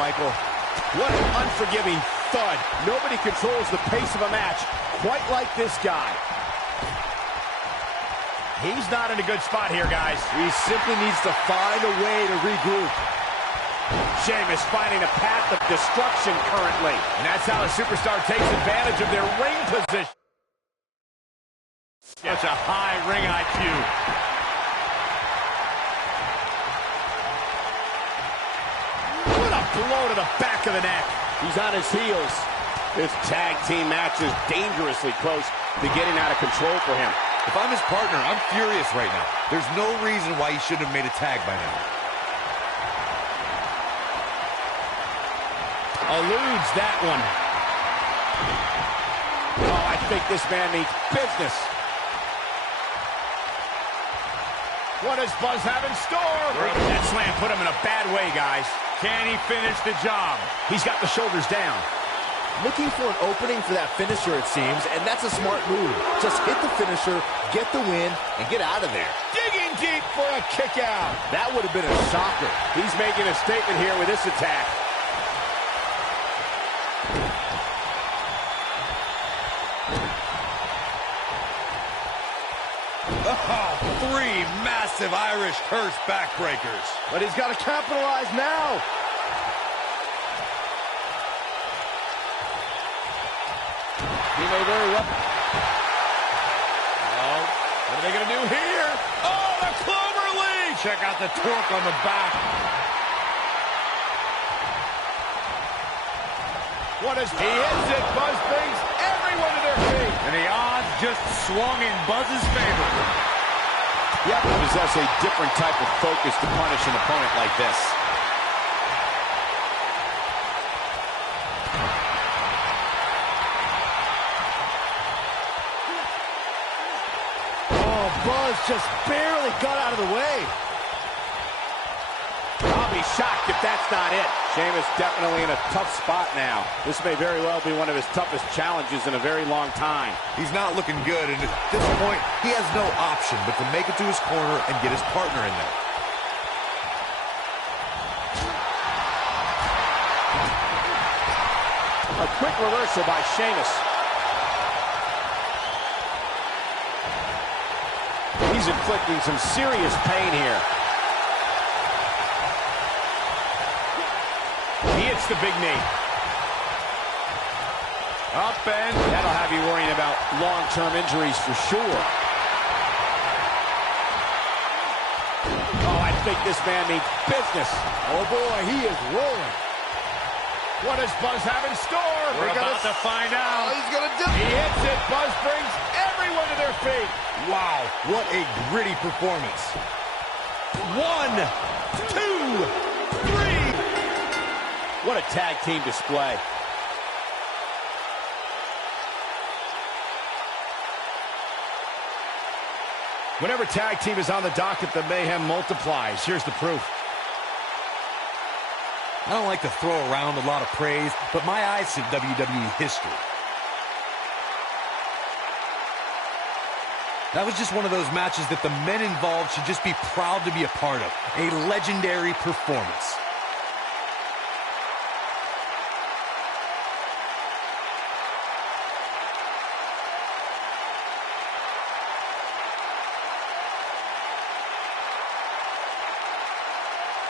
Michael. What an unforgiving thud. Nobody controls the pace of a match quite like this guy. He's not in a good spot here, guys. He simply needs to find a way to regroup. Sheamus finding a path of destruction currently. And that's how a superstar takes advantage of their ring position. Such a high ring IQ. What a blow to the back of the neck. He's on his heels. This tag team match is dangerously close to getting out of control for him. If I'm his partner, I'm furious right now. There's no reason why he shouldn't have made a tag by now. Eludes that one. Oh, I think this man needs business. What does Buzz have in store? That slam put him in a bad way, guys. Can he finish the job? He's got the shoulders down. Looking for an opening for that finisher, it seems, and that's a smart move. Just hit the finisher, get the win, and get out of there. Digging deep for a kick out. That would have been a shocker. He's making a statement here with this attack. Oh, 3 massive Irish curse backbreakers. But he's got to capitalize now. He may very well. Oh, what are they going to do here? Oh, the clover leaf! Check out the torque on the back. What is he hits it? Buzz brings everyone to their feet. And the odds just swung in Buzz's favor. You have to possess a different type of focus to punish an opponent like this. Buzz just barely got out of the way. I'll be shocked if that's not it. Sheamus definitely in a tough spot now. This may very well be one of his toughest challenges in a very long time. He's not looking good, and at this point, he has no option but to make it to his corner and get his partner in there. A quick reversal by Sheamus. He's inflicting some serious pain here. He hits the big knee. Up and that'll have you worrying about long-term injuries for sure. Oh, I think this man needs business. Oh boy, he is rolling. What does Buzz have in store? We're about to find out. Oh, he's gonna do He it. hits it. Buzz brings everyone to their feet. Wow, what a gritty performance. 1, 2, 3. What a tag team display. Whenever tag team is on the docket, the mayhem multiplies. Here's the proof. I don't like to throw around a lot of praise, but my eyes see WWE history. That was just one of those matches that the men involved should just be proud to be a part of. A legendary performance.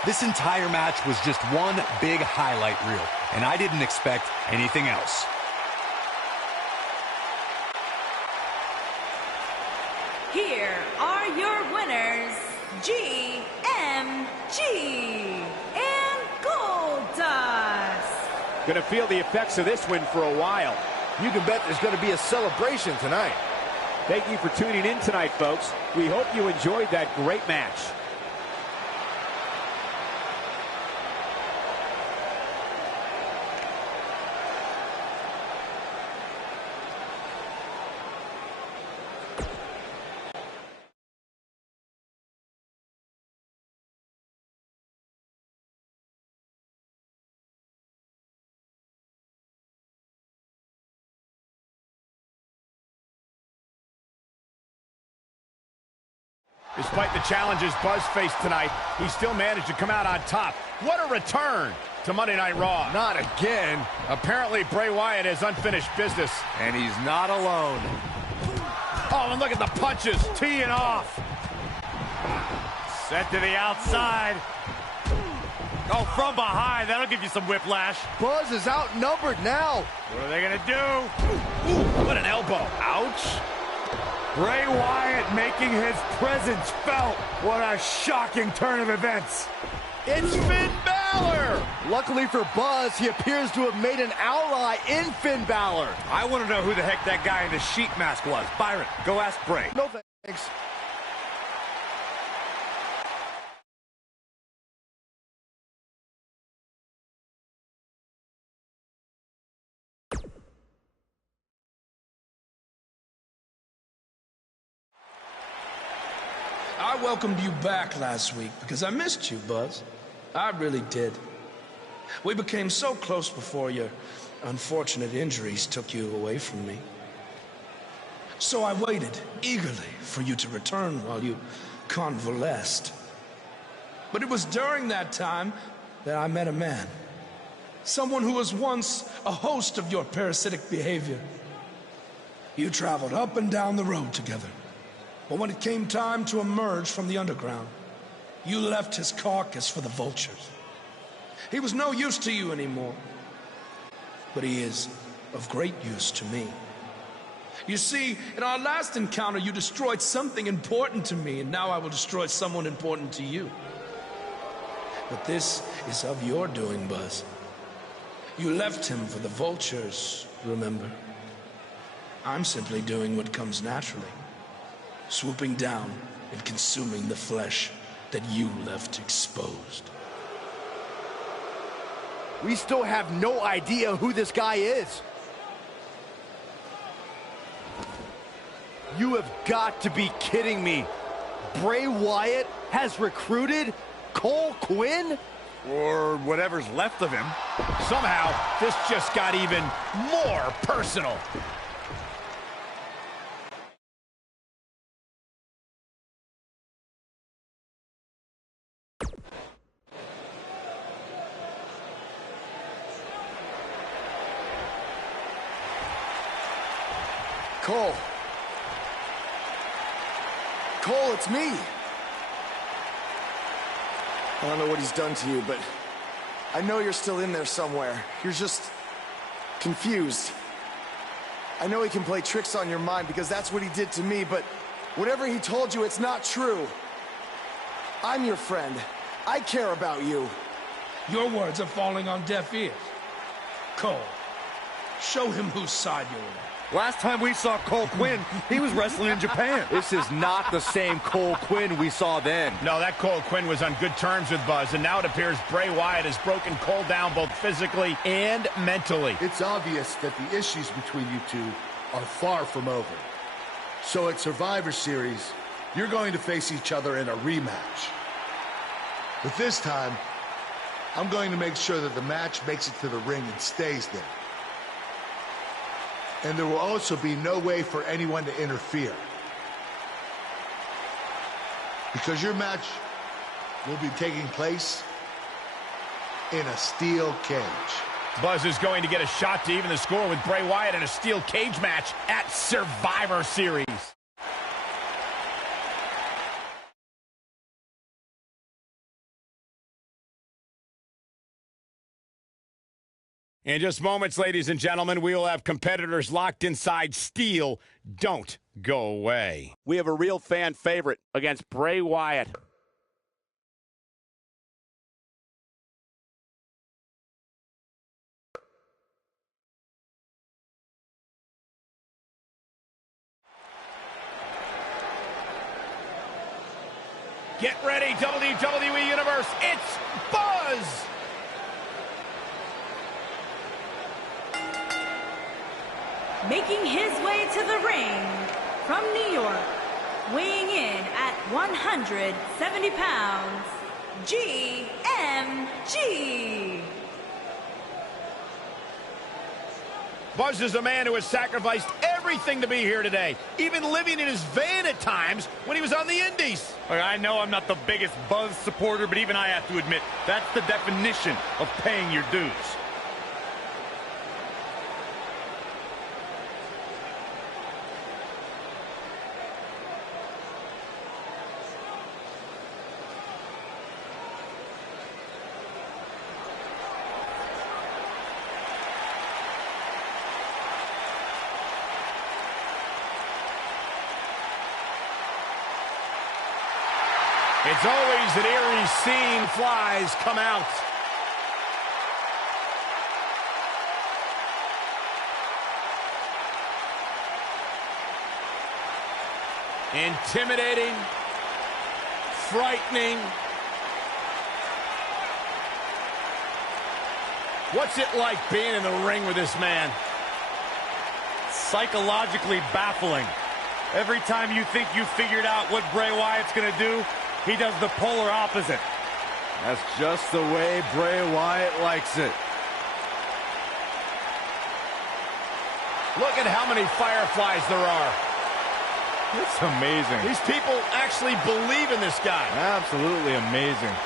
This entire match was just one big highlight reel, and I didn't expect anything else. Here are your winners, GMG and Goldust. Gonna feel the effects of this win for a while. You can bet there's going to be a celebration tonight. Thank you for tuning in tonight, folks. We hope you enjoyed that great match. Despite the challenges Buzz faced tonight, he still managed to come out on top. What a return! to Monday Night Raw. Not again. Apparently, Bray Wyatt has unfinished business. And he's not alone. Oh, and look at the punches, teeing off. Set to the outside. Oh, from behind. That'll give you some whiplash. Buzz is outnumbered now. What are they going to do? Ooh, what an elbow. Ouch. Bray Wyatt making his presence felt. What a shocking turn of events. It's Finn Balor. Luckily for Buzz, he appears to have made an ally in Finn Balor. I want to know who the heck that guy in the sheet mask was. Byron, go ask Bray. No thanks. I welcomed you back last week because I missed you, Buzz. I really did. We became so close before your unfortunate injuries took you away from me. So I waited eagerly for you to return while you convalesced. But it was during that time that I met a man. Someone who was once a host of your parasitic behavior. You traveled up and down the road together. But when it came time to emerge from the underground, you left his carcass for the vultures. He was no use to you anymore, but he is of great use to me. You see, in our last encounter, you destroyed something important to me, and now I will destroy someone important to you. But this is of your doing, Buzz. You left him for the vultures, remember? I'm simply doing what comes naturally. Swooping down and consuming the flesh that you left exposed. We still have no idea who this guy is. You have got to be kidding me. Bray Wyatt has recruited Cole Quinn? Or whatever's left of him. Somehow, this just got even more personal. Cole. Cole, it's me. I don't know what he's done to you, but I know you're still in there somewhere. You're just confused. I know he can play tricks on your mind because that's what he did to me, but whatever he told you, it's not true. I'm your friend. I care about you. Your words are falling on deaf ears. Cole, show him whose side you're on. Last time we saw Cole Quinn, he was wrestling in Japan. This is not the same Cole Quinn we saw then. No, that Cole Quinn was on good terms with Buzz, and now it appears Bray Wyatt has broken Cole down both physically and mentally. It's obvious that the issues between you two are far from over. So at Survivor Series, you're going to face each other in a rematch. But this time, I'm going to make sure that the match makes it to the ring and stays there. And there will also be no way for anyone to interfere. Because your match will be taking place in a steel cage. Buzz is going to get a shot to even the score with Bray Wyatt in a steel cage match at Survivor Series. In just moments, ladies and gentlemen, we will have competitors locked inside steel. Don't go away. We have a real fan favorite against Bray Wyatt. Get ready, WWE Universe. It's Buzz! Making his way to the ring from New York, weighing in at 170 pounds, GMG. Buzz is a man who has sacrificed everything everything to be here today, even living in his van at times when he was on the Indies. I know I'm not the biggest Buzz supporter, but even I have to admit, that's the definition of paying your dues. It's always an eerie scene. Flies come out. Intimidating, frightening. What's it like being in the ring with this man? Psychologically baffling. Every time you think you figured out what Bray Wyatt's going to do, he does the polar opposite. That's just the way Bray Wyatt likes it. Look at how many fireflies there are. It's amazing. These people actually believe in this guy. Absolutely amazing.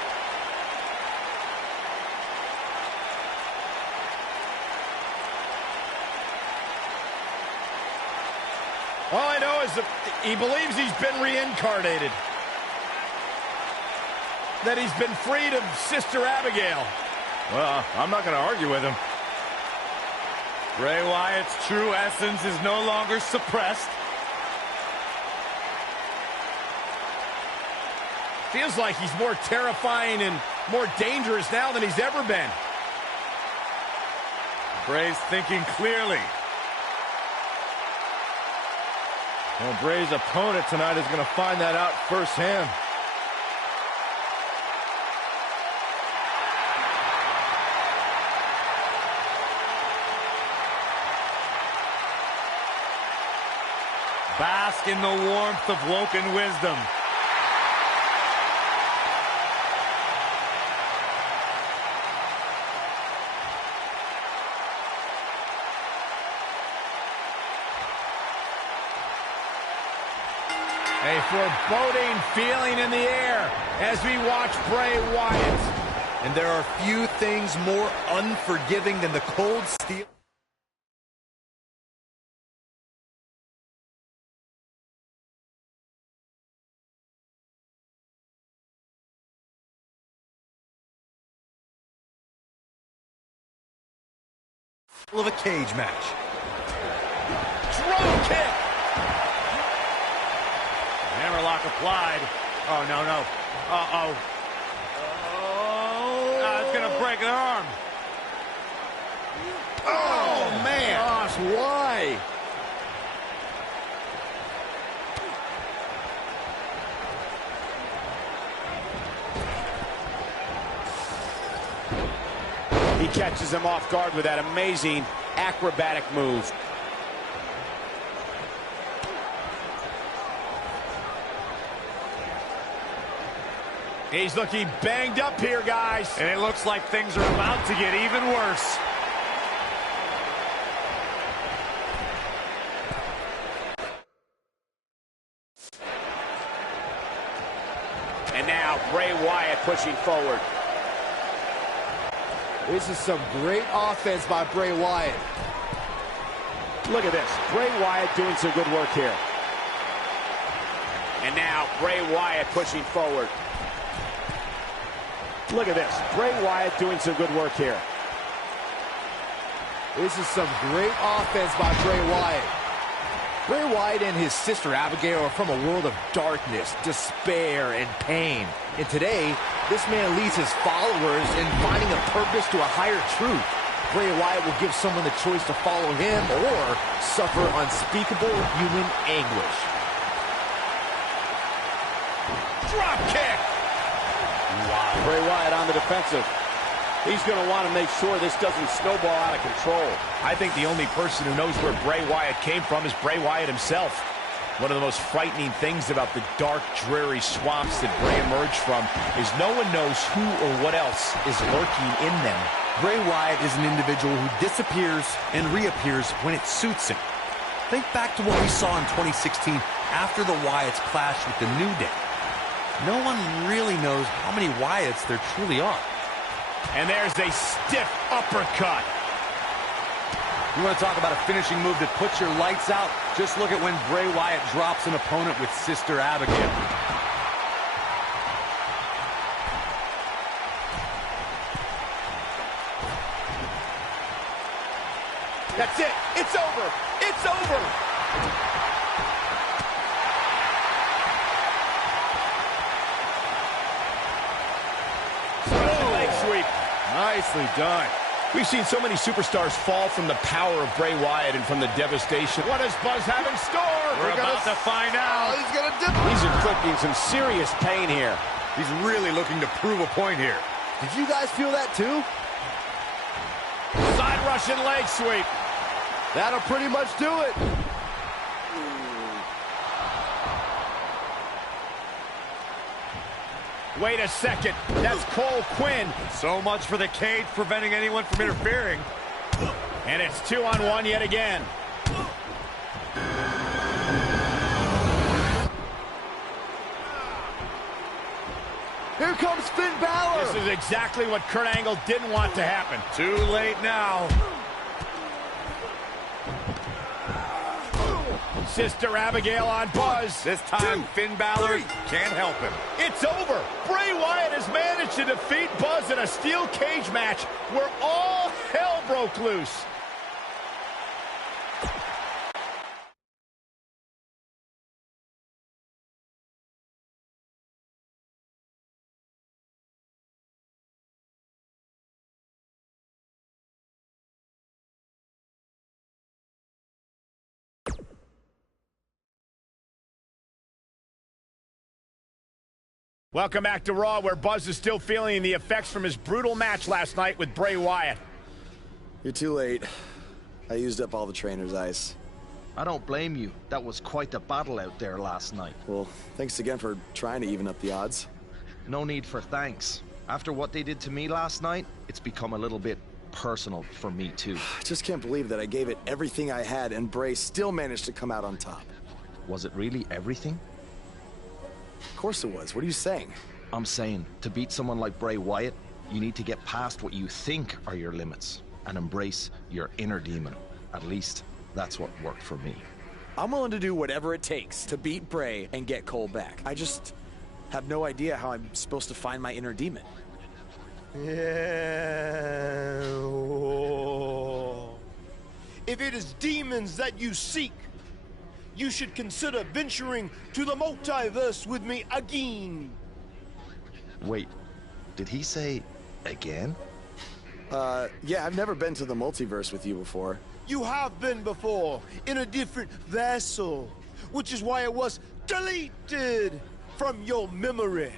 All I know is that he believes he's been reincarnated. That he's been freed of Sister Abigail. Well, I'm not going to argue with him. Bray Wyatt's true essence is no longer suppressed. Feels like he's more terrifying and more dangerous now than he's ever been. Bray's thinking clearly. Well, Bray's opponent tonight is going to find that out firsthand. Bask in the warmth of Woken wisdom. A foreboding feeling in the air as we watch Bray Wyatt. And there are few things more unforgiving than the cold steel of a cage match. Drop kick. Hammerlock applied. Oh, no, no. Uh-oh. Oh. It's going to break an arm. Oh, man. Gosh, why? He catches him off guard with that amazing acrobatic move. He's looking banged up here, guys. And it looks like things are about to get even worse. And now Bray Wyatt pushing forward. This is some great offense by Bray Wyatt. Look at this. Bray Wyatt doing some good work here. And now Bray Wyatt pushing forward. Look at this. Bray Wyatt doing some good work here. This is some great offense by Bray Wyatt. Bray Wyatt and his sister Abigail are from a world of darkness, despair, and pain. And today, this man leads his followers in finding a purpose to a higher truth. Bray Wyatt will give someone the choice to follow him or suffer unspeakable human anguish. Drop kick. Wow. Bray Wyatt on the defensive. He's going to want to make sure this doesn't snowball out of control. I think the only person who knows where Bray Wyatt came from is Bray Wyatt himself. One of the most frightening things about the dark, dreary swamps that Bray emerged from is no one knows who or what else is lurking in them. Bray Wyatt is an individual who disappears and reappears when it suits him. Think back to what we saw in 2016 after the Wyatts clashed with the New Day. No one really knows how many Wyatts there truly are. And there's a stiff uppercut. You want to talk about a finishing move that puts your lights out? Just look at when Bray Wyatt drops an opponent with Sister Abigail. That's it. It's over. It's over. Leg sweep. Nicely done. We've seen so many superstars fall from the power of Bray Wyatt and from the devastation. What does Buzz have in store? We're about to find out. He's gonna dip. He's inflicting some serious pain here. He's really looking to prove a point here. Did you guys feel that too? Side Russian leg sweep. That'll pretty much do it. Wait a second. That's Cole Quinn. So much for the cage preventing anyone from interfering. And it's 2-on-1 yet again. Here comes Finn Balor. This is exactly what Kurt Angle didn't want to happen. Too late now. Sister Abigail on Buzz. This time, Finn Balor can't help him. It's over. Bray Wyatt has managed to defeat Buzz in a steel cage match where all hell broke loose. Welcome back to Raw, where Buzz is still feeling the effects from his brutal match last night with Bray Wyatt. You're too late. I used up all the trainer's ice. I don't blame you. That was quite a battle out there last night. Well, thanks again for trying to even up the odds. No need for thanks. After what they did to me last night, it's become a little bit personal for me too. I just can't believe that I gave it everything I had and Bray still managed to come out on top. Was it really everything? Of course it was. What are you saying? I'm saying, to beat someone like Bray Wyatt, you need to get past what you think are your limits and embrace your inner demon. At least, that's what worked for me. I'm willing to do whatever it takes to beat Bray and get Cole back. I just have no idea how I'm supposed to find my inner demon. Yeah. If it is demons that you seek, you should consider venturing to the multiverse with me again. Wait, did he say again? Yeah, I've never been to the multiverse with you before. You have been before, in a different vessel, which is why it was deleted from your memory.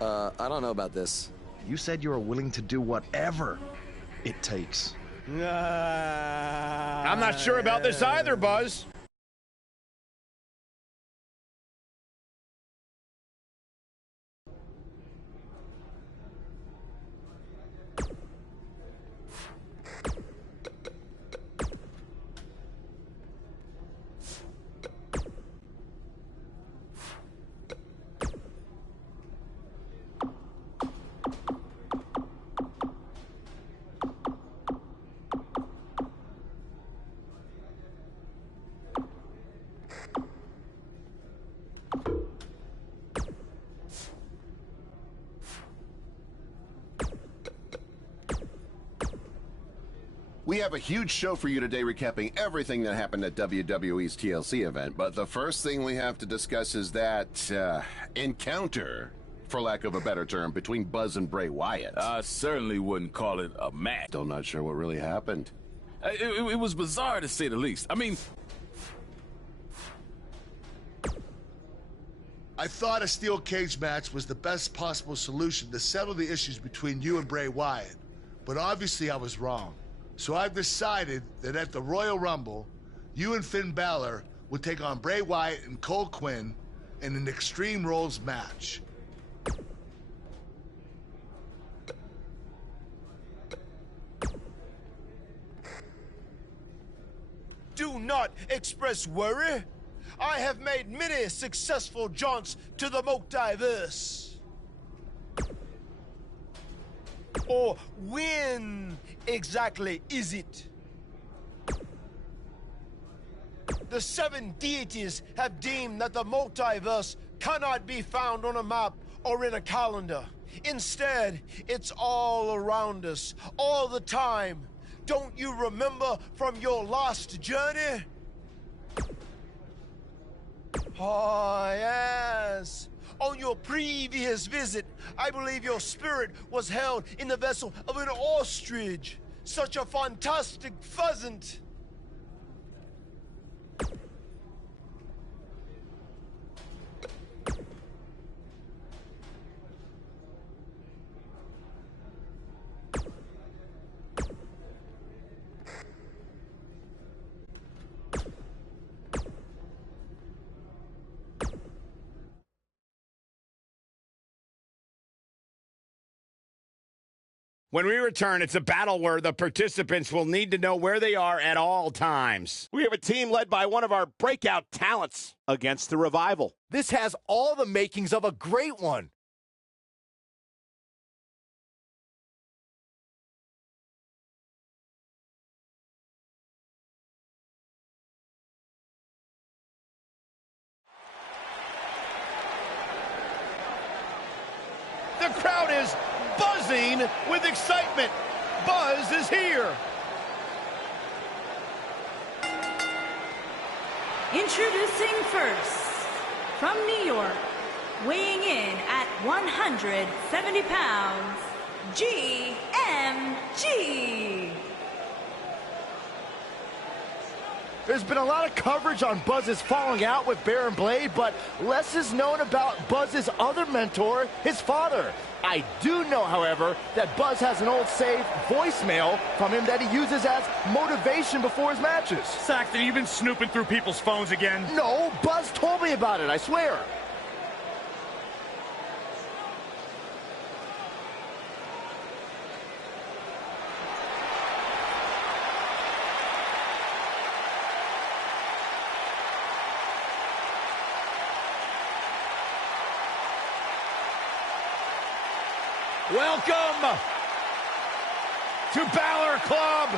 I don't know about this. You said you were willing to do whatever it takes. I'm not sure about this either, Buzz. We have a huge show for you today, recapping everything that happened at WWE's TLC event. But the first thing we have to discuss is that encounter, for lack of a better term, between Buzz and Bray Wyatt. I certainly wouldn't call it a match. Still not sure what really happened. It was bizarre, to say the least. I mean, I thought a steel cage match was the best possible solution to settle the issues between you and Bray Wyatt. But obviously I was wrong. So I've decided that at the Royal Rumble, you and Finn Balor would take on Bray Wyatt and Cole Quinn in an Extreme Rules match. do not express worry. I have made many successful jaunts to the multiverse. Or when exactly is it? The 7 deities have deemed that the multiverse cannot be found on a map or in a calendar. Instead, it's all around us, all the time. Don't you remember from your last journey? Oh, yes. On your previous visit, I believe your spirit was held in the vessel of an ostrich. Such a fantastic pheasant. When we return, it's a battle where the participants will need to know where they are at all times. We have a team led by one of our breakout talents against the Revival. This has all the makings of a great one. The crowd is buzzing with excitement. Buzz is here. Introducing first, from New York, weighing in at 170 pounds, GMG. There's been a lot of coverage on Buzz's falling out with Baron Blade, but less is known about Buzz's other mentor, his father. I do know, however, that Buzz has an old saved voicemail from him that he uses as motivation before his matches. Saxton, you been snooping through people's phones again? No, Buzz told me about it, I swear. Welcome to Balor Club.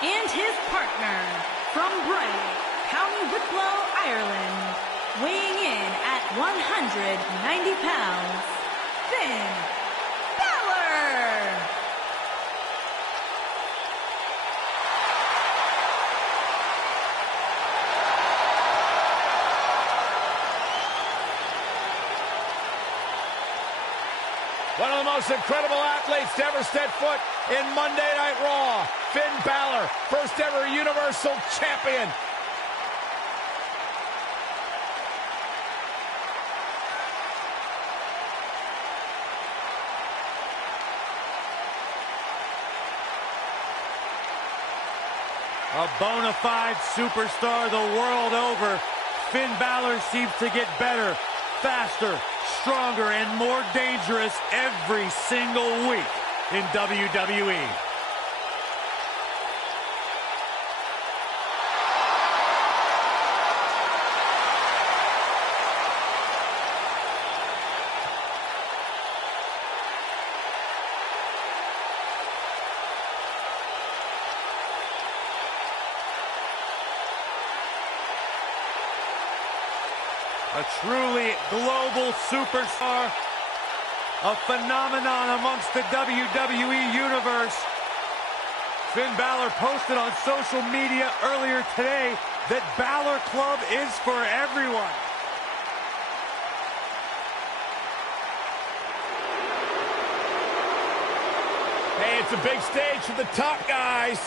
And his partner, from Bray, County Wicklow, Ireland, weighing in at 190 pounds, Finn Balor! One of the most incredible athletes to ever step foot in Monday Night Raw, Finn Balor, first ever Universal Champion. A bona fide superstar the world over, Finn Balor seems to get better, faster, stronger, and more dangerous every single week in WWE. A truly global superstar, a phenomenon amongst the WWE Universe. Finn Balor posted on social media earlier today that Balor Club is for everyone. Hey, it's a big stage for the top guys.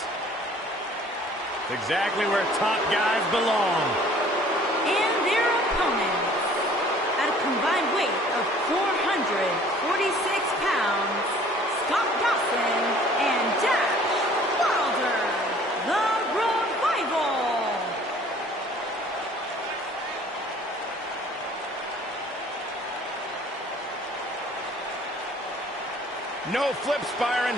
It's exactly where top guys belong. And their opponents, at a combined weight of 446 pounds, No flips, Byron.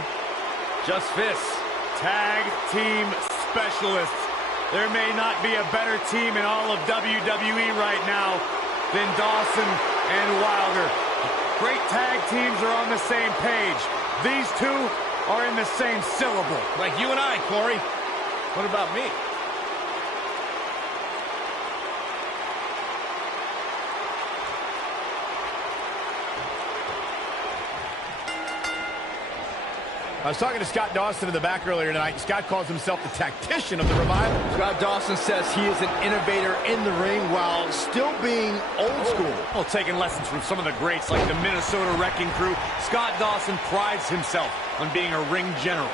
Just fists. Tag team specialists. There may not be a better team in all of WWE right now than Dawson and Wilder. Great tag teams are on the same page. These two are in the same syllable. Like you and I, Corey. What about me? I was talking to Scott Dawson in the back earlier tonight. Scott calls himself the tactician of the Revival. Scott Dawson says he is an innovator in the ring while still being old school. Well, taking lessons from some of the greats like the Minnesota Wrecking Crew, Scott Dawson prides himself on being a ring general.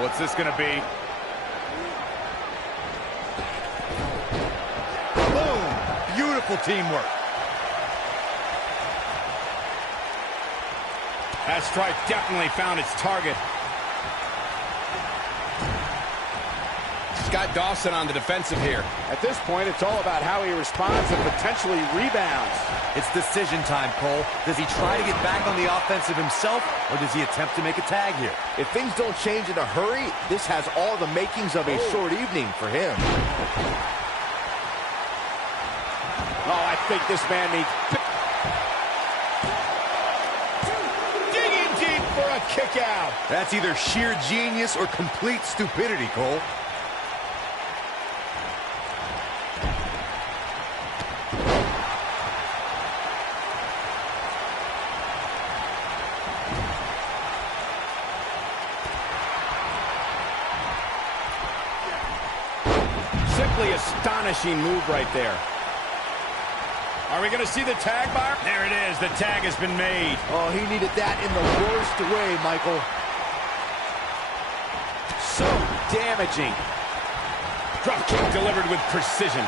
What's this going to be? Beautiful teamwork. That strike definitely found its target. Scott Dawson on the defensive here. At this point, it's all about how he responds and potentially rebounds. It's decision time, Cole. Does he try to get back on the offensive himself, or does he attempt to make a tag here? If things don't change in a hurry, this has all the makings of a short evening for him. Oh, I think this man needs... Digging deep for a kick out. That's either sheer genius or complete stupidity, Cole. Simply astonishing move right there. Are we going to see the tag, Byron? There it is. The tag has been made. Oh, he needed that in the worst way, Michael. So damaging. Drop kick delivered with precision.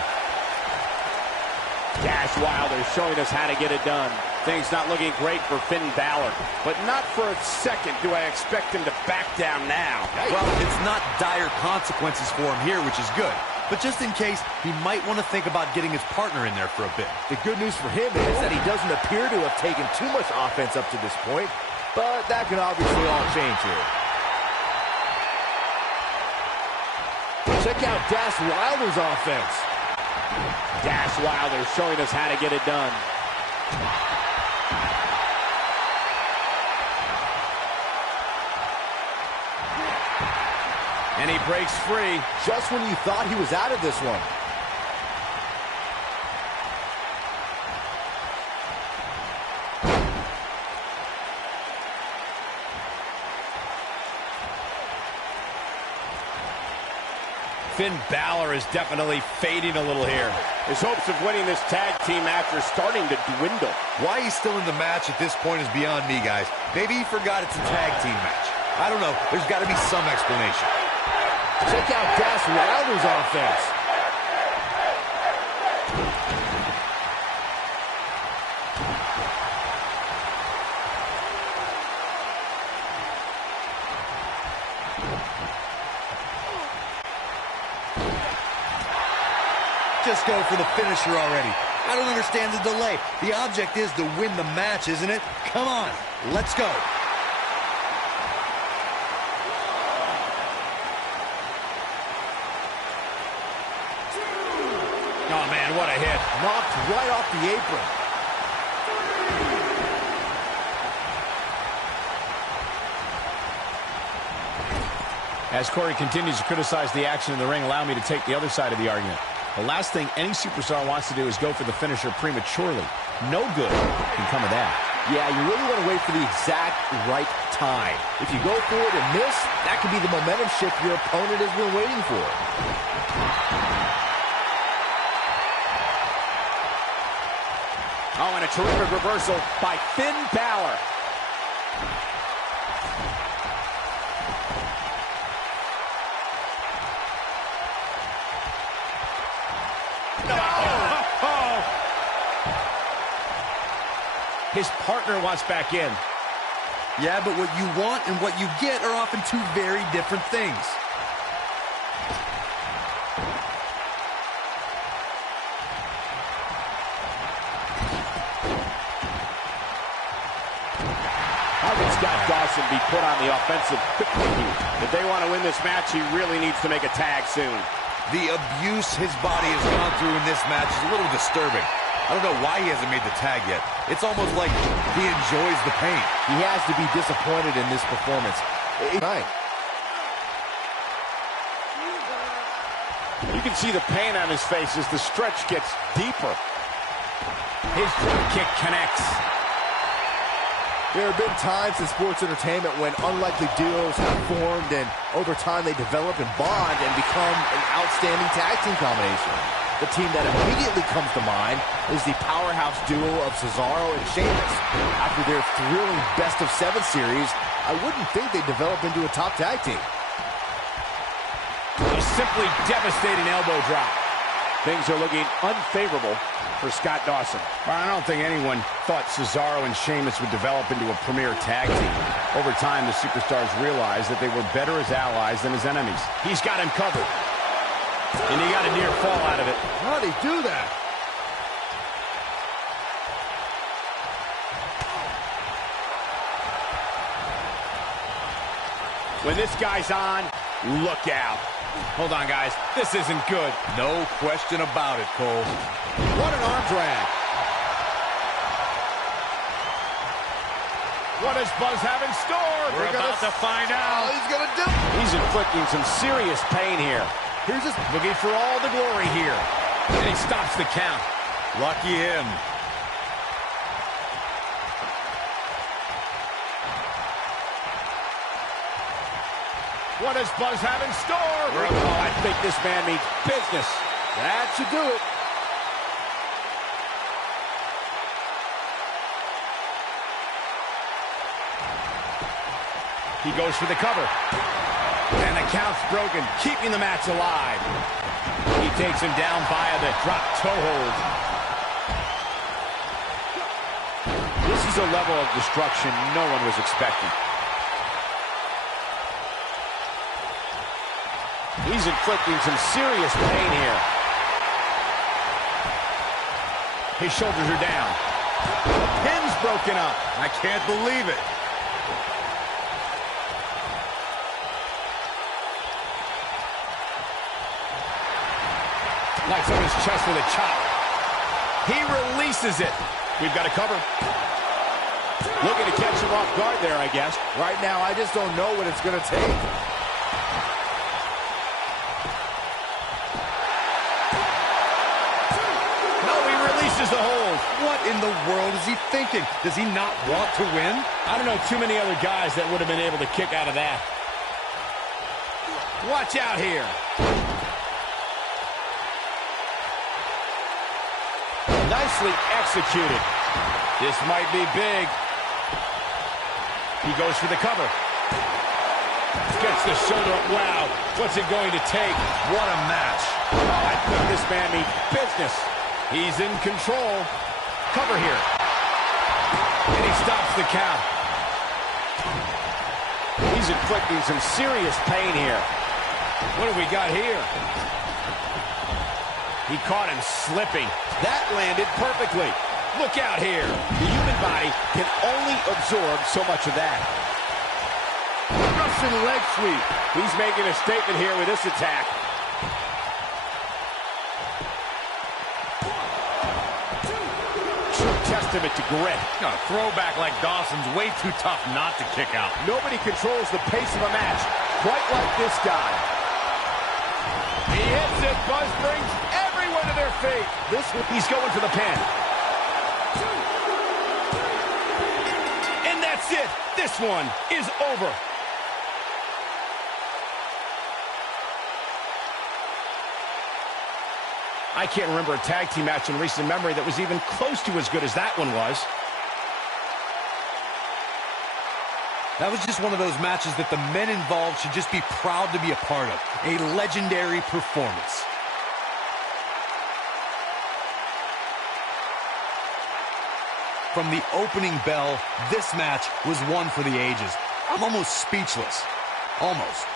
Dash Wilder showing us how to get it done. Things not looking great for Finn Balor. But not for a second do I expect him to back down now. Well, it's not dire consequences for him here, which is good. But just in case, he might want to think about getting his partner in there for a bit. The good news for him is that he doesn't appear to have taken too much offense up to this point, but that can obviously all change here. Check out Dash Wilder's offense. Dash Wilder showing us how to get it done. And he breaks free. Just when you thought he was out of this one. Finn Balor is definitely fading a little here. His hopes of winning this tag team match are starting to dwindle. Why he's still in the match at this point is beyond me, guys. Maybe he forgot it's a tag team match. I don't know. There's got to be some explanation. Check out Dash Wilder's offense. Just go for the finisher already. I don't understand the delay. The object is to win the match, isn't it? Come on, let's go. Oh, man, what a hit. Knocked right off the apron. As Corey continues to criticize the action in the ring, allow me to take the other side of the argument. The last thing any superstar wants to do is go for the finisher prematurely. No good can come of that. Yeah, you really want to wait for the exact right time. If you go for it and miss, that could be the momentum shift your opponent has been waiting for. Oh, and a terrific reversal by Finn Balor. His partner wants back in. Yeah, but what you want and what you get are often two very different things. Dawson be put on the offensive quickly. If they want to win this match, he really needs to make a tag soon. The abuse his body has gone through in this match is a little disturbing. I don't know why he hasn't made the tag yet. It's almost like he enjoys the pain. He has to be disappointed in this performance. Right. You can see the pain on his face as the stretch gets deeper. His drop kick connects. There have been times in sports entertainment when unlikely duos have formed, and over time they develop and bond and become an outstanding tag team combination. The team that immediately comes to mind is the powerhouse duo of Cesaro and Sheamus. After their thrilling best-of-7 series, I wouldn't think they'd develop into a top tag team. A simply devastating elbow drop. Things are looking unfavorable for Scott Dawson. Well, I don't think anyone thought Cesaro and Sheamus would develop into a premier tag team. Over time, the superstars realized that they were better as allies than as enemies. He's got him covered. And he got a near fall out of it. How'd he do that? When this guy's on, look out. Hold on, guys. This isn't good. No question about it, Cole. What an arm drag. What does Buzz have in store? We're about to find out. He's going to do it. He's inflicting some serious pain here. Here's his looking for all the glory here. And he stops the count. Lucky him. What does Buzz have in store? Oh, I think this man means business. That should do it. He goes for the cover. And the count's broken, keeping the match alive. He takes him down via the drop toe hold. This is a level of destruction no one was expecting. He's inflicting some serious pain here. His shoulders are down. The pin's broken up. I can't believe it. Lights on his chest with a chop. He releases it. We've got a cover. Looking to catch him off guard there, I guess. Right now, I just don't know what it's going to take. No, he releases the hold. What in the world is he thinking? Does he not want to win? I don't know too many other guys that would have been able to kick out of that. Watch out here. Nicely executed. This might be big. He goes for the cover. Gets the shoulder up. Wow. What's it going to take? What a match. Oh, I think this man means business. He's in control. Cover here. And he stops the count. He's inflicting some serious pain here. What do we got here? He caught him slipping. That landed perfectly. Look out here. The human body can only absorb so much of that. Russian leg sweep. He's making a statement here with this attack. True testament to grit. A throwback like Dawson's way too tough not to kick out. Nobody controls the pace of a match quite like this guy. He hits it. Buzz brings everyone to their feet. He's going for the pin. And that's it. This one is over. I can't remember a tag team match in recent memory that was even close to as good as that one was. That was just one of those matches that the men involved should just be proud to be a part of. A legendary performance. From the opening bell, this match was one for the ages. I'm almost speechless. Almost.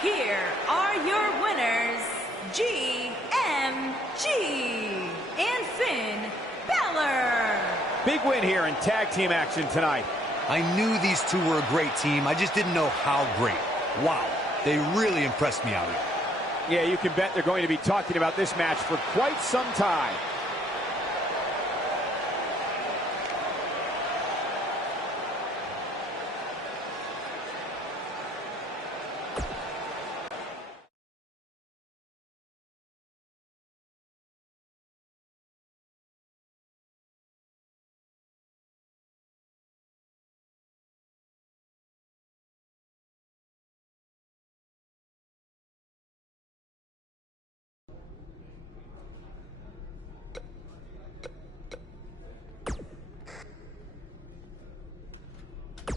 Here are your winners, GMG and Finn Balor. Big win here in tag team action tonight. I knew these two were a great team. I just didn't know how great. Wow, they really impressed me out here. Yeah, you can bet they're going to be talking about this match for quite some time.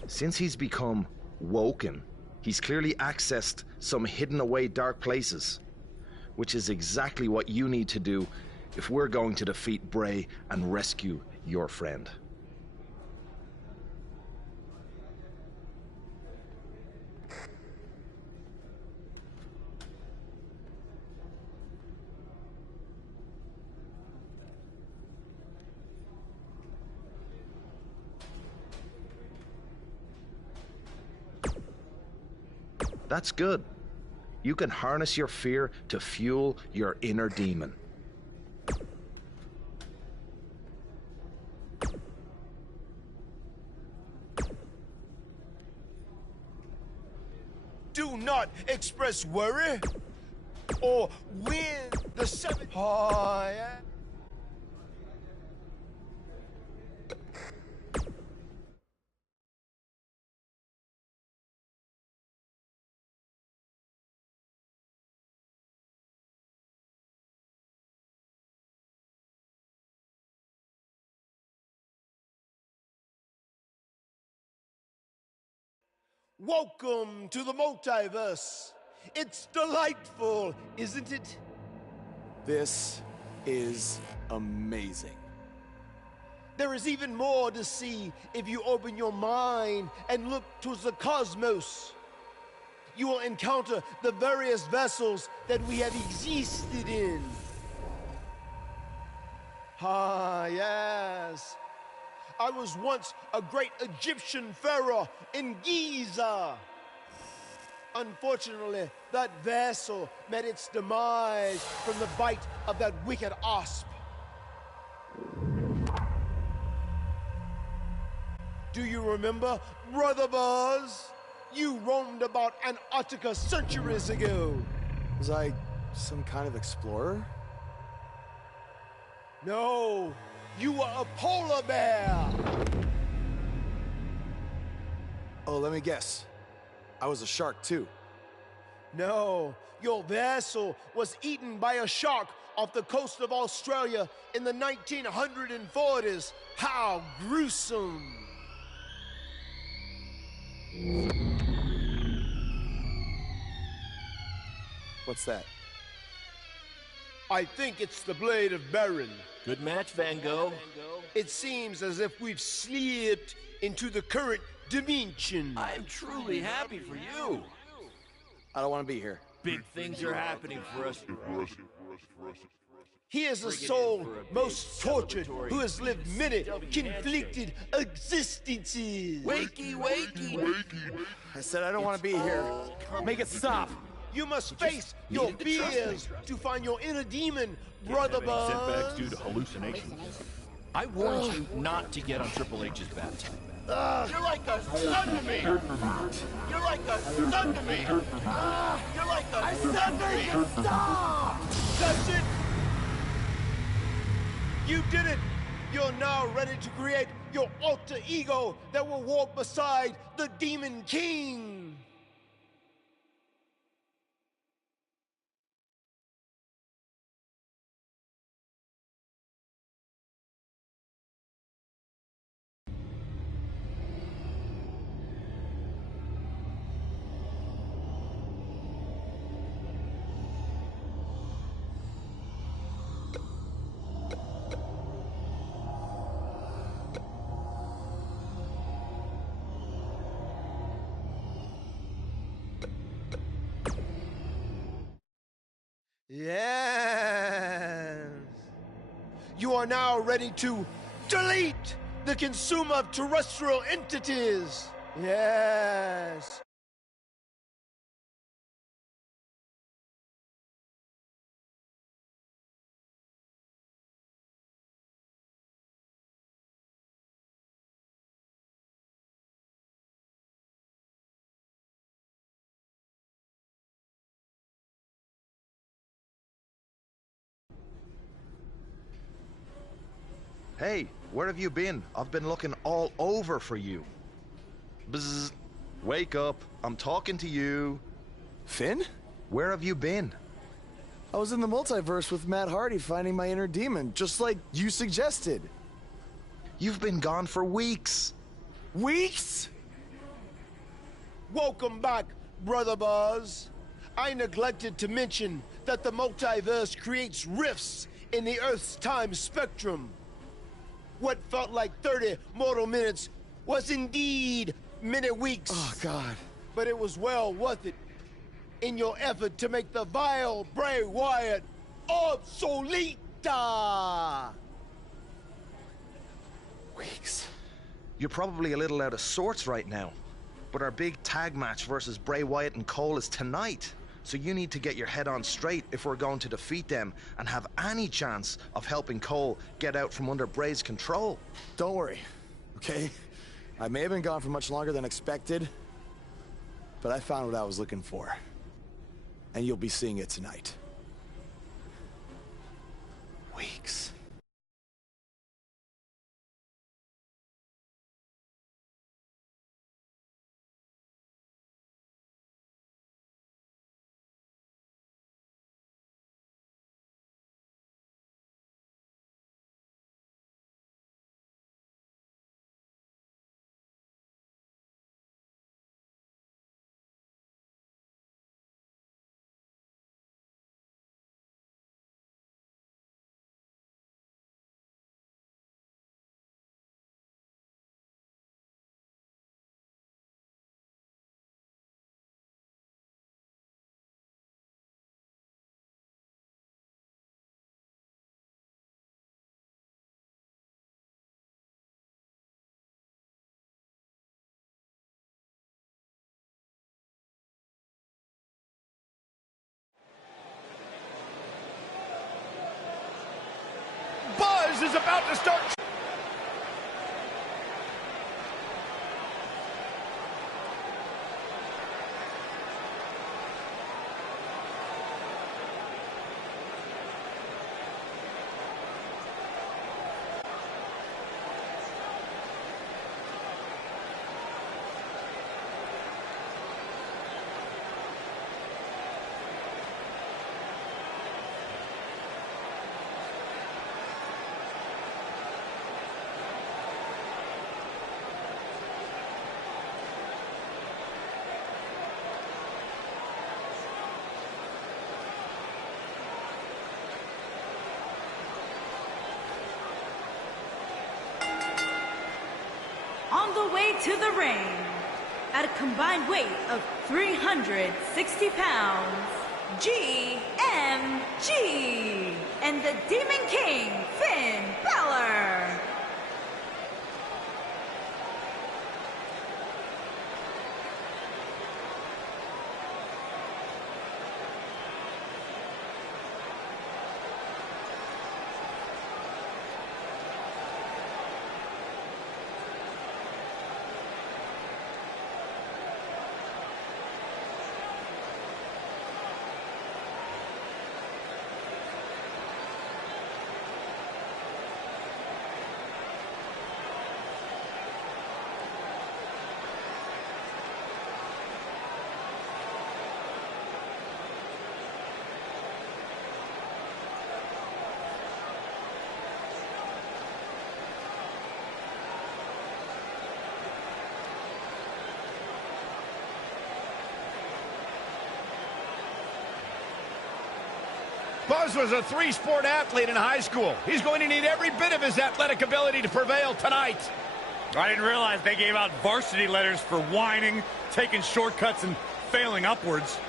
Since he's become woken, he's clearly accessed some hidden away dark places, which is exactly what you need to do if we're going to defeat Bray and rescue your friend. That's good. You can harness your fear to fuel your inner demon. Do not express worry or win the 7. Oh, yeah. Welcome to the multiverse. It's delightful, isn't it? This is amazing. There is even more to see if you open your mind and look towards the cosmos. You will encounter the various vessels that we have existed in. Ah, yes. I was once a great Egyptian pharaoh in Giza. Unfortunately, that vessel met its demise from the bite of that wicked asp. Do you remember, Brother Buzz? You roamed about Antarctica centuries ago. Was I some kind of explorer? No, you were a polar bear. Oh, let me guess. I was a shark too. No, your vessel was eaten by a shark off the coast of Australia in the 1940s. How gruesome. What's that? I think it's the blade of Baron. Good match, Van Gogh. It seems as if we've slipped into the current dimension. I'm truly happy for you. I don't want to be here. Big things are happening for us. He is a soul most tortured who has lived many conflicted existences. Wakey, wakey. I said I don't want to be here. Make it stop. You must face your fears to find your inner demon, Brother Buzz. Setbacks due to hallucinations. I warned you not to get on Triple H's bad time. You're like a son to me. You're like a son to me. You're like a son to me. Stop! That's it. You did it. You're now ready to create your alter ego that will walk beside the Demon King. Yes. You are now ready to delete the consumer of terrestrial entities. Yes. Hey, where have you been? I've been looking all over for you. Bzzz. Wake up. I'm talking to you. Finn? Where have you been? I was in the multiverse with Matt Hardy finding my inner demon, just like you suggested. You've been gone for weeks. Weeks? Welcome back, Brother Buzz. I neglected to mention that the multiverse creates rifts in the Earth's time spectrum. What felt like 30 mortal minutes was indeed many weeks. Oh, God. But it was well worth it in your effort to make the vile Bray Wyatt obsolete. Weeks. You're probably a little out of sorts right now, but our big tag match versus Bray Wyatt and Cole is tonight. So you need to get your head on straight if we're going to defeat them and have any chance of helping Cole get out from under Bray's control. Don't worry, okay? I may have been gone for much longer than expected, but I found what I was looking for. And you'll be seeing it tonight. Weeks. Buzz is about to start. On the way to the ring, at a combined weight of 360 pounds, GMG, and the Demon King, Finn Balor. Buzz was a three-sport athlete in high school. He's going to need every bit of his athletic ability to prevail tonight. I didn't realize they gave out varsity letters for whining, taking shortcuts, and failing upwards.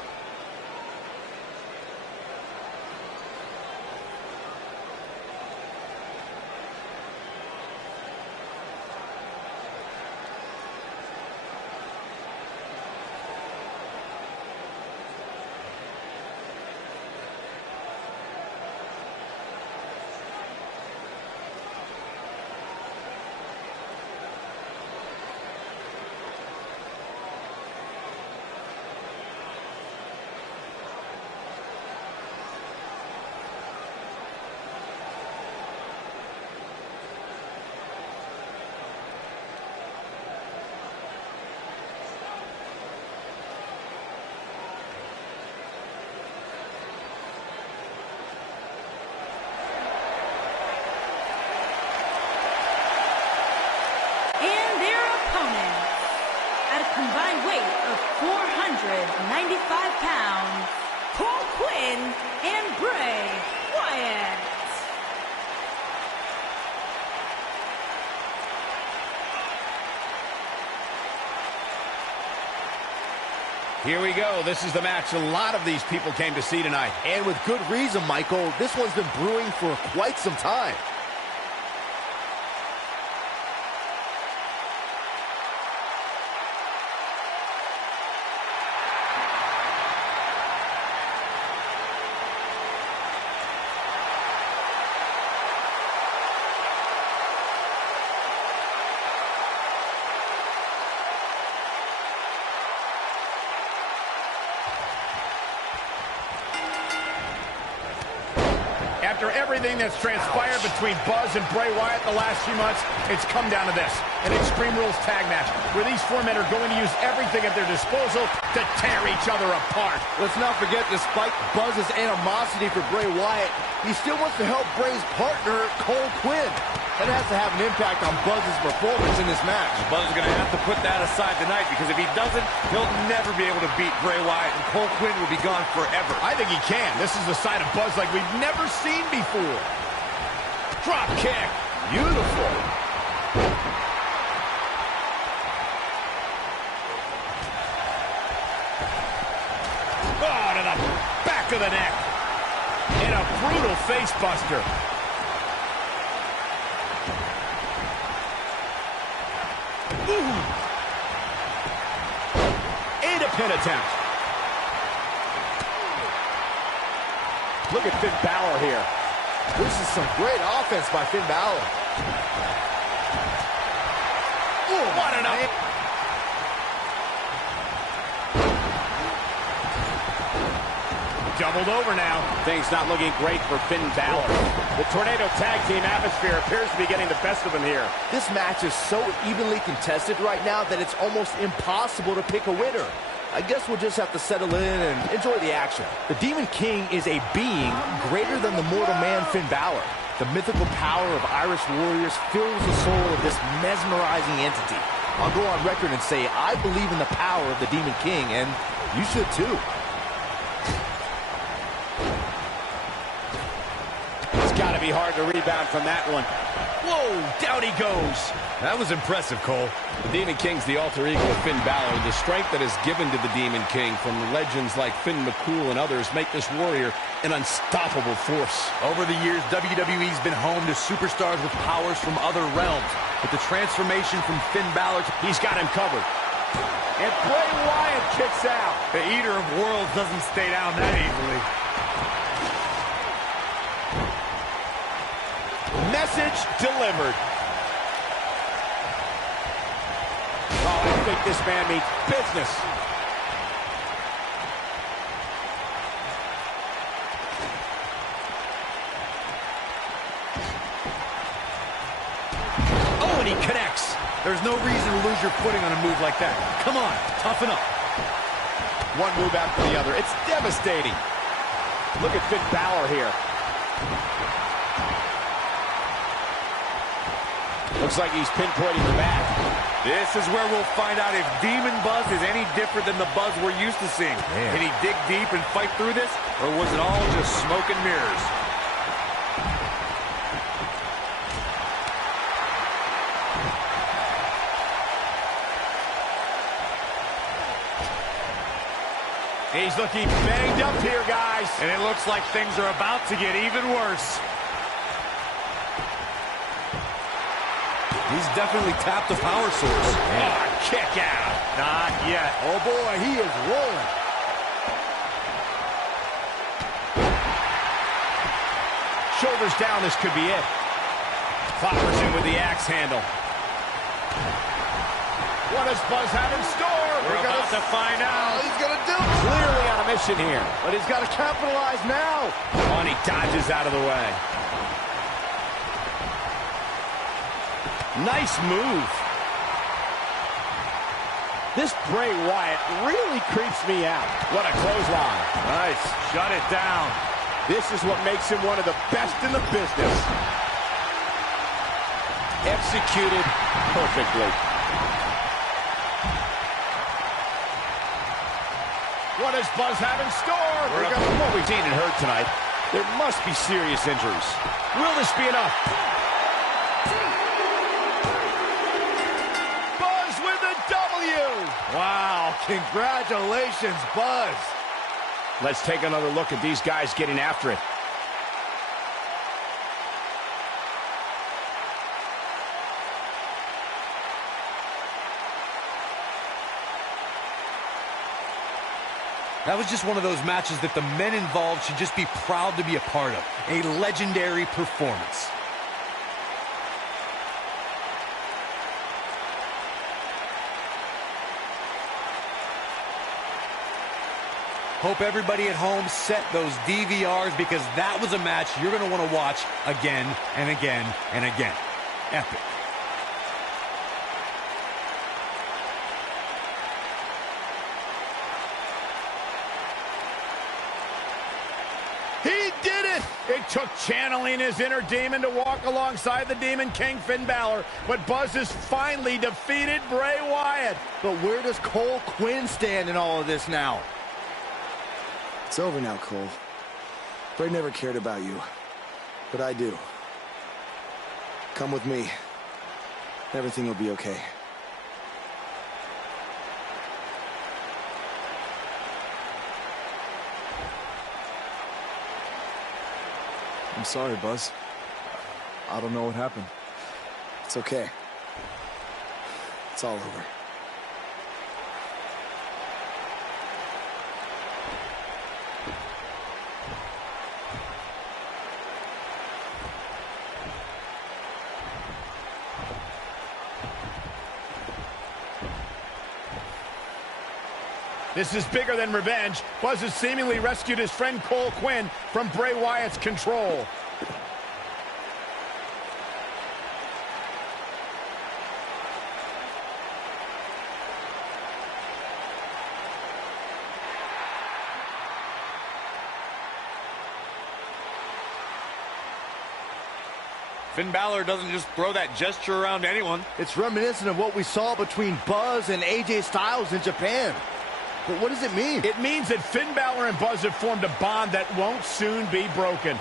pounds, Cole Quinn and Bray Wyatt. Here we go. This is the match a lot of these people came to see tonight. And with good reason, Michael. This one's been brewing for quite some time. After everything that's transpired between Buzz and Bray Wyatt the last few months, it's come down to this, an Extreme Rules tag match, where these four men are going to use everything at their disposal to tear each other apart. Let's not forget, despite Buzz's animosity for Bray Wyatt, he still wants to help Bray's partner, Cole Quinn. That has to have an impact on Buzz's performance in this match. Buzz is going to have to put that aside tonight, because if he doesn't, he'll never be able to beat Bray Wyatt, and Cole Quinn will be gone forever. I think he can. This is the side of Buzz like we've never seen before. Drop kick. Beautiful. Oh, to the back of the neck. And a brutal face buster. Ooh. And a pin attempt. Look at Finn Balor here. This is some great offense by Finn Balor. Ooh, what an up. Doubled over now. Things not looking great for Finn Balor. The Tornado Tag Team atmosphere appears to be getting the best of him here. This match is so evenly contested right now that it's almost impossible to pick a winner. I guess we'll just have to settle in and enjoy the action. The Demon King is a being greater than the mortal man Finn Balor. The mythical power of Irish warriors fills the soul of this mesmerizing entity. I'll go on record and say I believe in the power of the Demon King, and you should too. It's got to be hard to rebound from that one. Whoa, down he goes. That was impressive, Cole. The Demon King's the alter ego of Finn Balor. The strength that is given to the Demon King from legends like Finn McCool and others make this warrior an unstoppable force. Over the years, WWE's been home to superstars with powers from other realms. But the transformation from Finn Balor, he's got him covered. And Bray Wyatt kicks out. The Eater of Worlds doesn't stay down that easily. Message delivered. Oh, I think this man means business. Oh, and he connects. there's no reason to lose your footing on a move like that. Come on, toughen up. One move after the other. It's devastating. Look at Finn Balor here. Looks like he's pinpointing the back. This is where we'll find out if Demon Buzz is any different than the Buzz we're used to seeing. Man. Can he dig deep and fight through this, or was it all just smoke and mirrors? He's looking banged up here, guys. And it looks like things are about to get even worse. He's definitely tapped a power source. Oh, kick out. Not yet. Oh boy, he is rolling. Shoulders down, this could be it. Clobbers in with the axe handle. What does Buzz have in store? We're about to find out. He's going to do it. Clearly on a mission here. But he's got to capitalize now. Oh, and he dodges out of the way. Nice move. This Bray Wyatt really creeps me out. What a clothesline. Nice. Shut it down. This is what makes him one of the best in the business. Executed perfectly. What does Buzz have in store? From what we've seen and heard tonight, there must be serious injuries. Will this be enough? Buzz with a W! Wow, congratulations, Buzz. Let's take another look at these guys getting after it. That was just one of those matches that the men involved should just be proud to be a part of. A legendary performance. Hope everybody at home set those DVRs, because that was a match you're going to want to watch again and again and again. Epic. He did it! It took channeling his inner demon to walk alongside the Demon King Finn Balor, but Buzz has finally defeated Bray Wyatt. But where does Cole Quinn stand in all of this now? It's over now, Cole. Bray never cared about you, but I do. Come with me. Everything will be okay. I'm sorry, Buzz. I don't know what happened. It's okay. It's all over. This is bigger than revenge. Buzz has seemingly rescued his friend Cole Quinn from Bray Wyatt's control. Finn Balor doesn't just throw that gesture around to anyone. It's reminiscent of what we saw between Buzz and AJ Styles in Japan. But what does it mean? It means that Finn Balor and Buzz have formed a bond that won't soon be broken.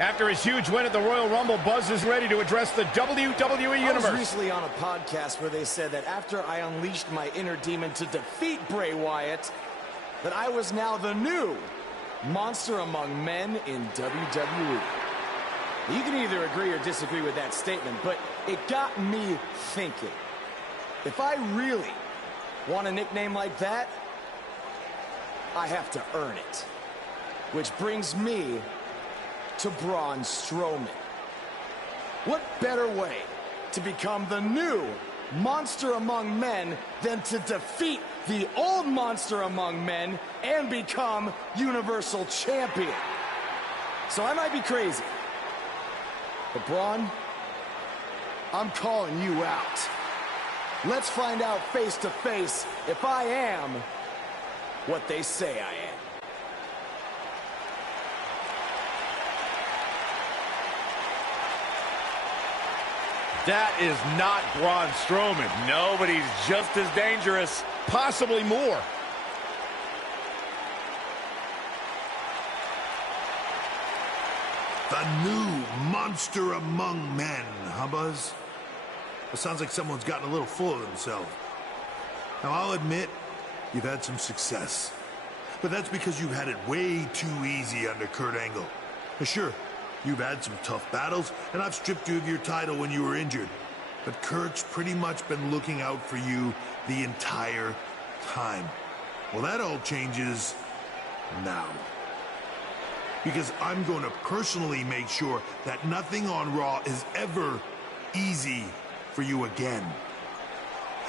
After his huge win at the Royal Rumble, Buzz is ready to address the WWE Universe. I was recently on a podcast where they said that after I unleashed my inner demon to defeat Bray Wyatt, that I was now the new monster among men in WWE. You can either agree or disagree with that statement, but it got me thinking. If I really want a nickname like that, I have to earn it. Which brings me to Braun Strowman. What better way to become the new monster among men than to defeat the old monster among men and become Universal Champion? So I might be crazy, but Braun, I'm calling you out. Let's find out face to face if I am what they say I am. That is not Braun Strowman. No, but he's just as dangerous. Possibly more. The new monster among men, huh, Buzz? It sounds like someone's gotten a little full of themselves. Now, I'll admit, you've had some success. But that's because you've had it way too easy under Kurt Angle. Now, sure, you've had some tough battles, and I've stripped you of your title when you were injured. But Kurt's pretty much been looking out for you the entire time. Well, that all changes now. Because I'm going to personally make sure that nothing on Raw is ever easy for you again.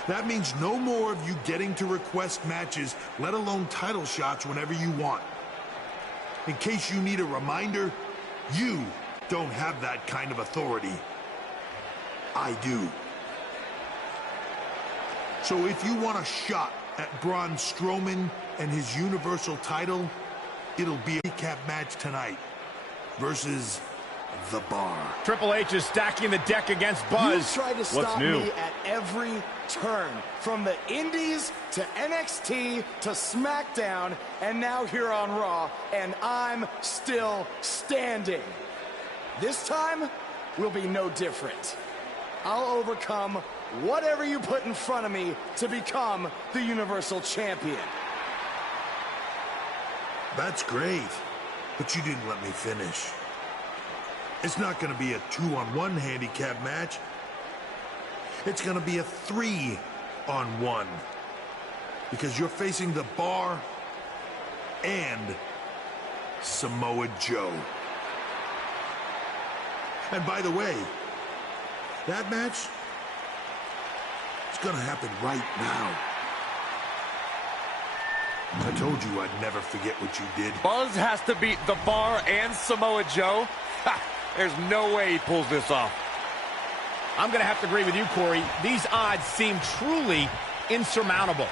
That means no more of you getting to request matches, let alone title shots whenever you want. In case you need a reminder, you don't have that kind of authority. I do. So if you want a shot at Braun Strowman and his Universal title, it'll be a recap match tonight versus The Bar. Triple H is stacking the deck against Buzz. You tried to stop me at every turn, from the Indies to NXT to SmackDown, and now here on Raw, and I'm still standing. This time will be no different. I'll overcome whatever you put in front of me to become the Universal Champion. That's great, but you didn't let me finish. It's not going to be a 2-on-1 handicap match. It's going to be a 3-on-1. Because you're facing The Bar and Samoa Joe. And by the way, that match is going to happen right now. I told you I'd never forget what you did. Buzz has to beat The Bar and Samoa Joe? Ha! There's no way he pulls this off. I'm going to have to agree with you, Corey. These odds seem truly insurmountable.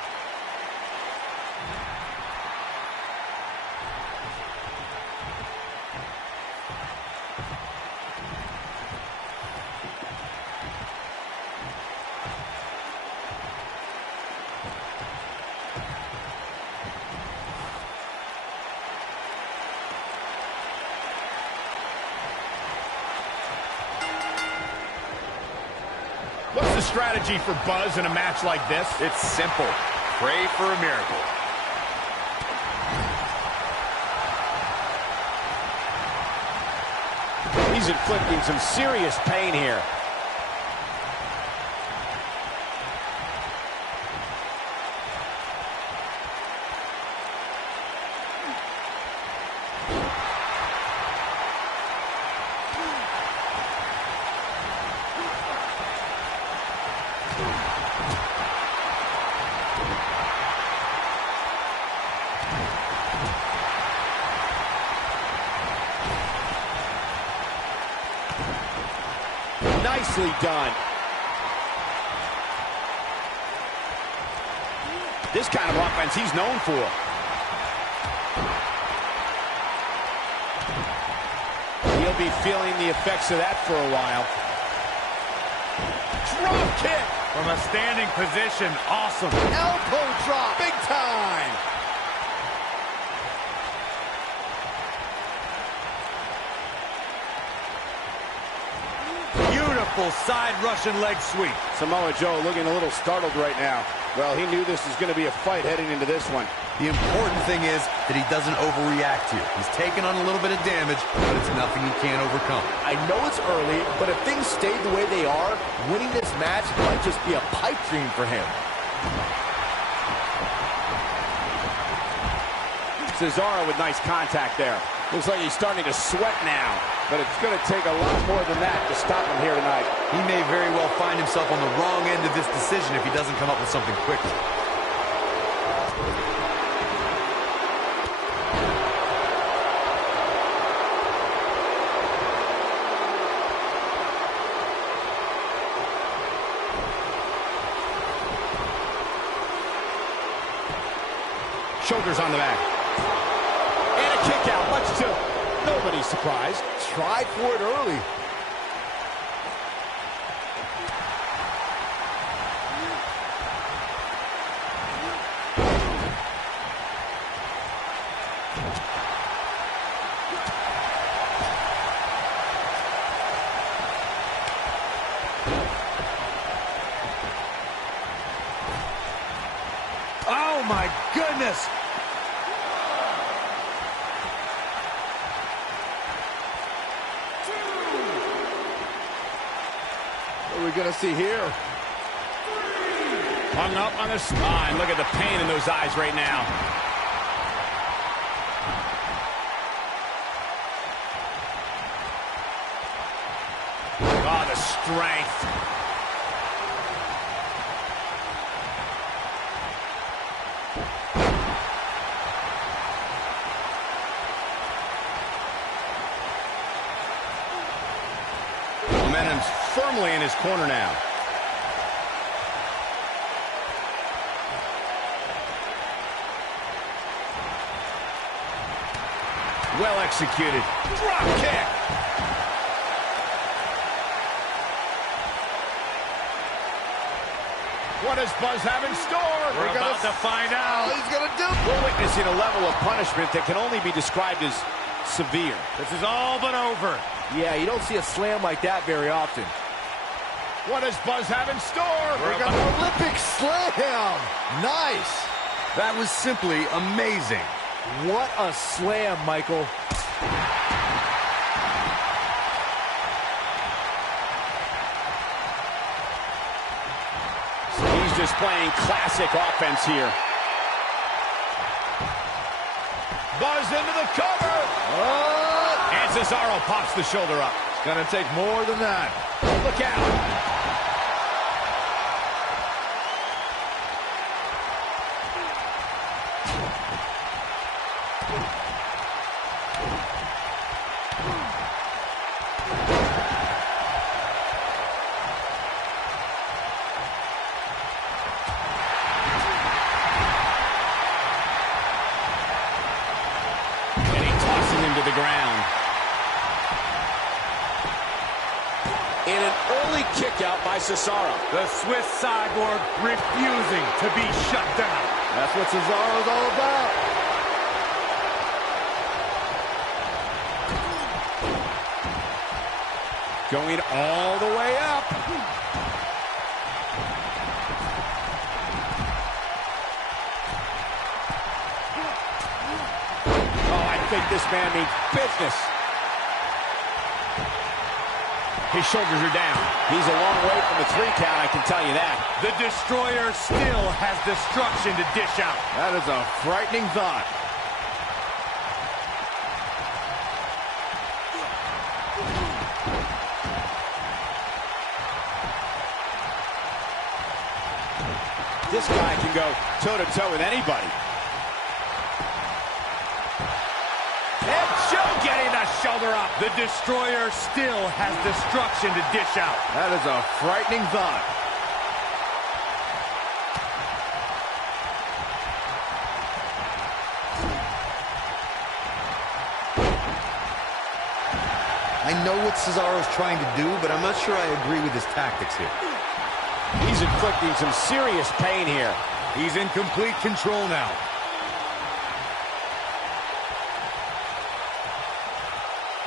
What's the strategy for Buzz in a match like this? It's simple. Pray for a miracle. He's inflicting some serious pain here. Nicely done. This kind of offense he's known for. He'll be feeling the effects of that for a while. Drop kick. From a standing position, awesome. Elbow drop, big time. Beautiful side Russian leg sweep. Samoa Joe looking a little startled right now. Well, he knew this was going to be a fight heading into this one. The important thing is that he doesn't overreact here. He's taken on a little bit of damage, but it's nothing he can't overcome. I know it's early, but if things stayed the way they are, winning this match might just be a pipe dream for him. Cesaro with nice contact there. Looks like he's starting to sweat now. but it's going to take a lot more than that to stop him here tonight. He may very well find himself on the wrong end of this decision if he doesn't come up with something quickly. Shoulders on the back. And a kick out, much to nobody's surprise. Tried for it early. Oh my goodness! What are we gonna see here? Hung up on the spine. Look at the pain in those eyes right now. Oh, the strength. Momentum's firmly in his corner now. Well executed. Drop kick. What does Buzz have in store? We're about to find out. He's gonna do. We're witnessing a level of punishment that can only be described as severe. This is all but over. Yeah, you don't see a slam like that very often. What does Buzz have in store? We're gonna Olympic slam. Nice. That was simply amazing. What a slam, Michael. He's displaying classic offense here. Buzz into the cover. And Cesaro pops the shoulder up. It's gonna take more than that. Look out. To the ground. And an early kick out by Cesaro. The Swiss cyborg refusing to be shut down. That's what Cesaro's all about. Going all the way up. I think this man means business. His shoulders are down. He's a long way from the 3 count, I can tell you that. The Destroyer still has destruction to dish out. That is a frightening thought. This guy can go toe-to-toe with anybody. And Joe getting the shoulder up. The Destroyer still has destruction to dish out. That is a frightening thought. I know what Cesaro's trying to do, but I'm not sure I agree with his tactics here. He's inflicting some serious pain here. He's in complete control now.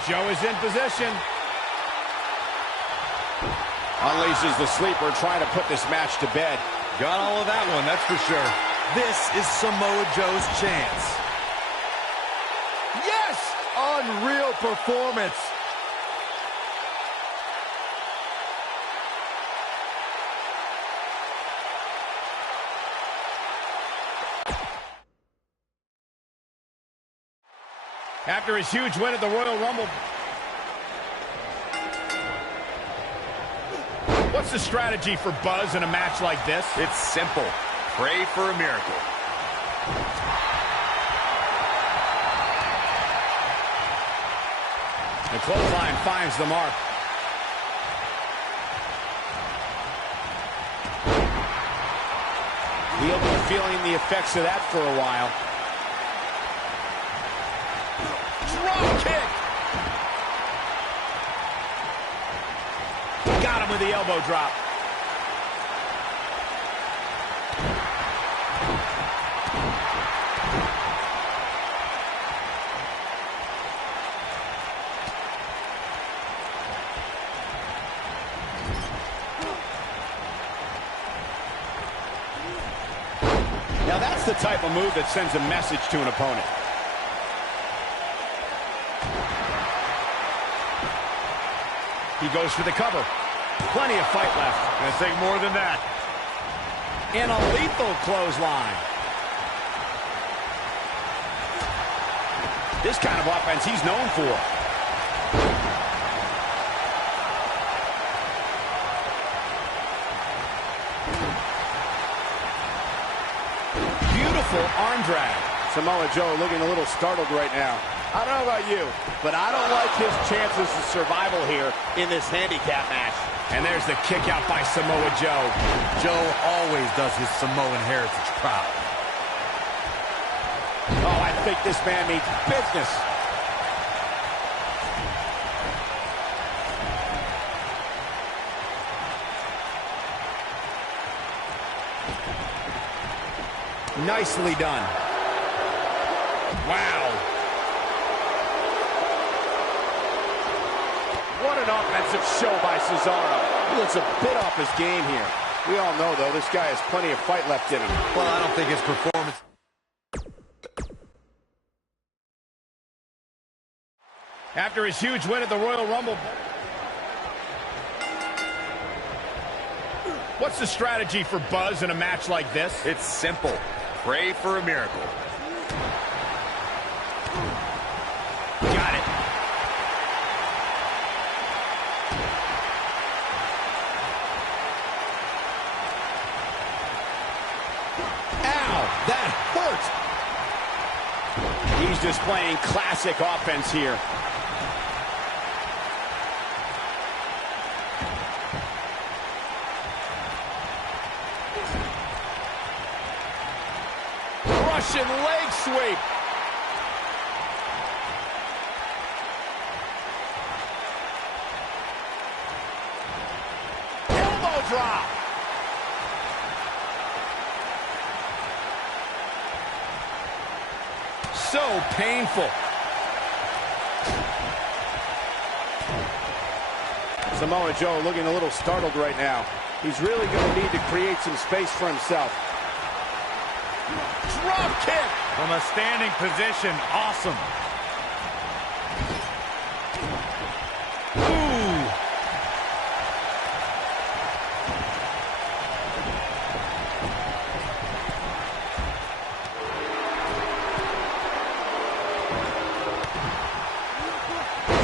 Joe is in position. Unleashes the sleeper, trying to put this match to bed. Got all of that one, that's for sure. This is Samoa Joe's chance. Yes! Unreal performance. After his huge win at the Royal Rumble. What's the strategy for Buzz in a match like this? It's simple. Pray for a miracle. The clothesline finds the mark. He'll be feeling the effects of that for a while. Drop kick! Got him with the elbow drop. Now that's the type of move that sends a message to an opponent. He goes for the cover. Plenty of fight left. Gonna take more than that. And a lethal clothesline. This kind of offense he's known for. Beautiful arm drag. Samoa Joe looking a little startled right now. I don't know about you, but I don't like his chances of survival here in this handicap match. And there's the kick out by Samoa Joe. Joe always does his Samoan heritage proud. Oh, I think this man means business. Nicely done. Wow. What an offensive show by Cesaro. He looks a bit off his game here. We all know, though, this guy has plenty of fight left in him. Well, I don't think his performance... After his huge win at the Royal Rumble. What's the strategy for Buzz in a match like this? It's simple. Pray for a miracle. Got it. Ow, that hurt. He's displaying classic offense here. Russian leg sweep. Elbow drop. So painful. Samoa Joe looking a little startled right now. He's really going to need to create some space for himself. Drop kick. From a standing position, awesome. Ooh.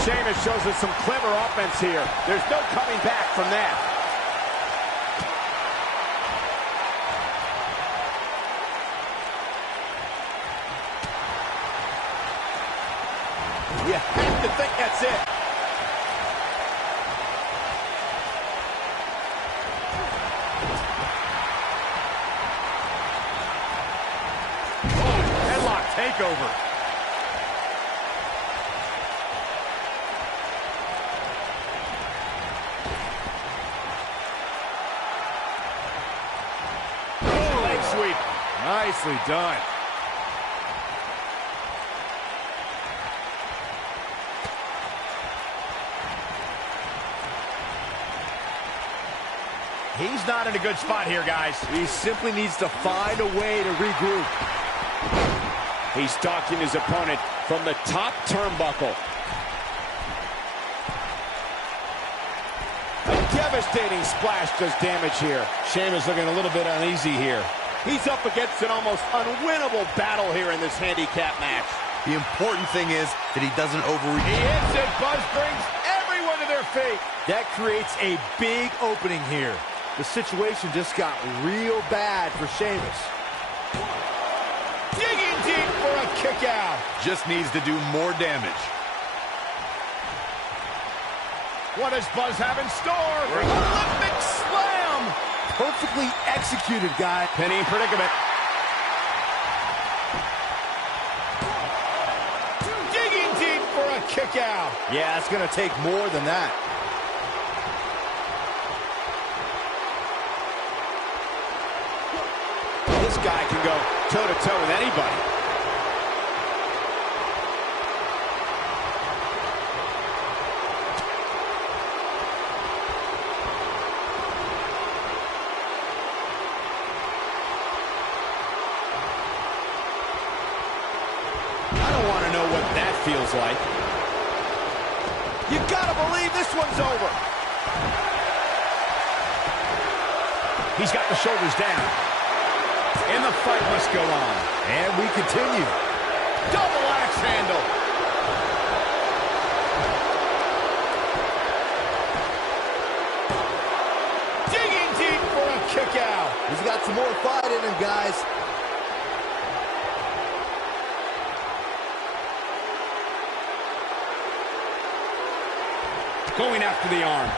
Sheamus shows us some clever offense here. There's no coming back from that. You have to think that's it. Oh, headlock takeover. Oh, leg sweep. Nicely done. He's not in a good spot here, guys. He simply needs to find a way to regroup. He's stalking his opponent from the top turnbuckle. A devastating splash does damage here. Sheamus looking a little bit uneasy here. He's up against an almost unwinnable battle here in this handicap match. The important thing is that he doesn't overreach. He hits it. Buzz brings everyone to to their feet. That creates a big opening here. The situation just got real bad for Sheamus. Digging deep for a kick out. Just needs to do more damage. What does Buzz have in store? Olympic slam. Perfectly executed, guy. Penny in predicament. Digging deep for a kick out. Yeah, it's going to take more than that. This guy can go toe-to-toe with anybody. I don't want to know what that feels like. You gotta believe this one's over. He's got the shoulders down. And the fight must go on. And we continue. Double axe handle. Digging deep for a kick out. He's got some more fight in him, guys. Going after the arm.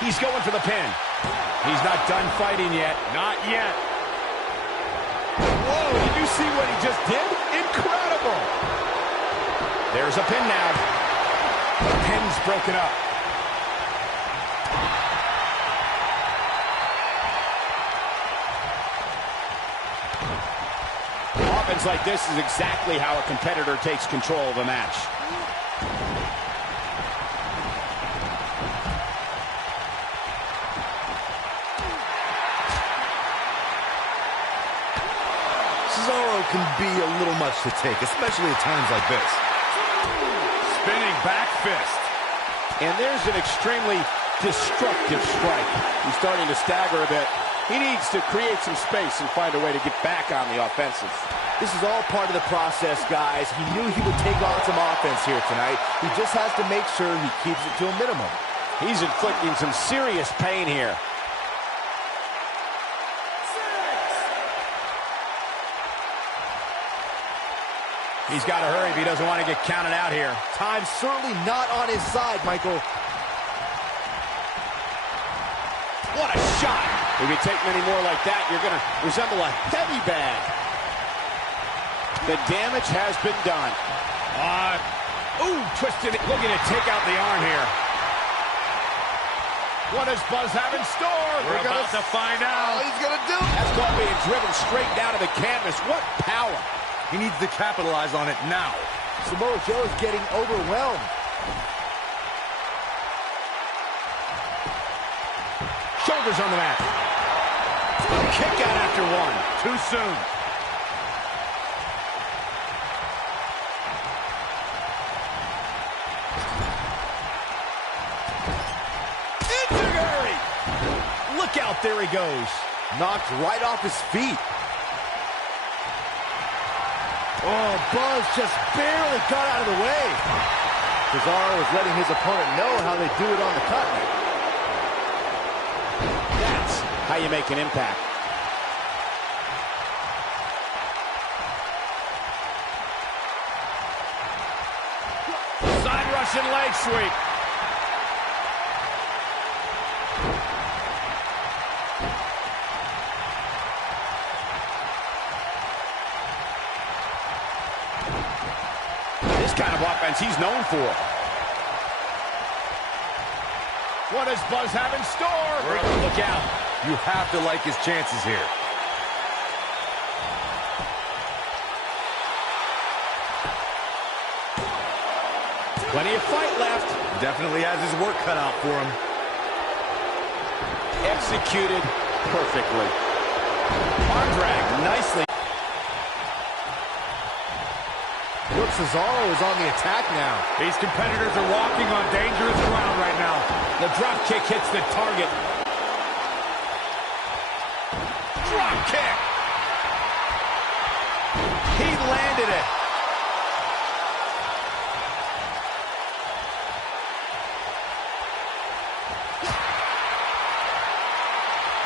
He's going for the pin. He's not done fighting yet. Not yet. Whoa, did you see what he just did? Incredible. There's a pin now. The pin's broken up. Offense like this is exactly how a competitor takes control of a match. Cesaro can be a little much to take, especially at times like this. Spinning back fist. And there's an extremely destructive strike. He's starting to stagger a bit. He needs to create some space and find a way to get back on the offensive. This is all part of the process, guys. He knew he would take on some offense here tonight. He just has to make sure he keeps it to a minimum. He's inflicting some serious pain here. He's got to hurry if he doesn't want to get counted out here. Time's certainly not on his side, Michael. What a shot. If you take many more like that, you're going to resemble a heavy bag. The damage has been done. Twisted it. Looking to take out the arm here. What does Buzz have in store? We're about to find out. He's going to do it. That's called being driven straight down to the canvas. What power. He needs to capitalize on it now. Samoa Joe is getting overwhelmed. Shoulders on the mat. Kick out after one. Too soon. Enziguri! Look out, there he goes. Knocked right off his feet. Oh, Buzz just barely got out of the way. Cesaro is letting his opponent know how they do it on the cut. That's how you make an impact. Side Russian leg sweep. This kind of offense he's known for. What does Buzz have in store? Look out. You have to like his chances here. Plenty of fight left. Definitely has his work cut out for him. Executed perfectly. Arm drag nicely. Look, Cesaro is on the attack now. These competitors are walking on dangerous ground right now. The drop kick hits the target. Drop kick. He landed it.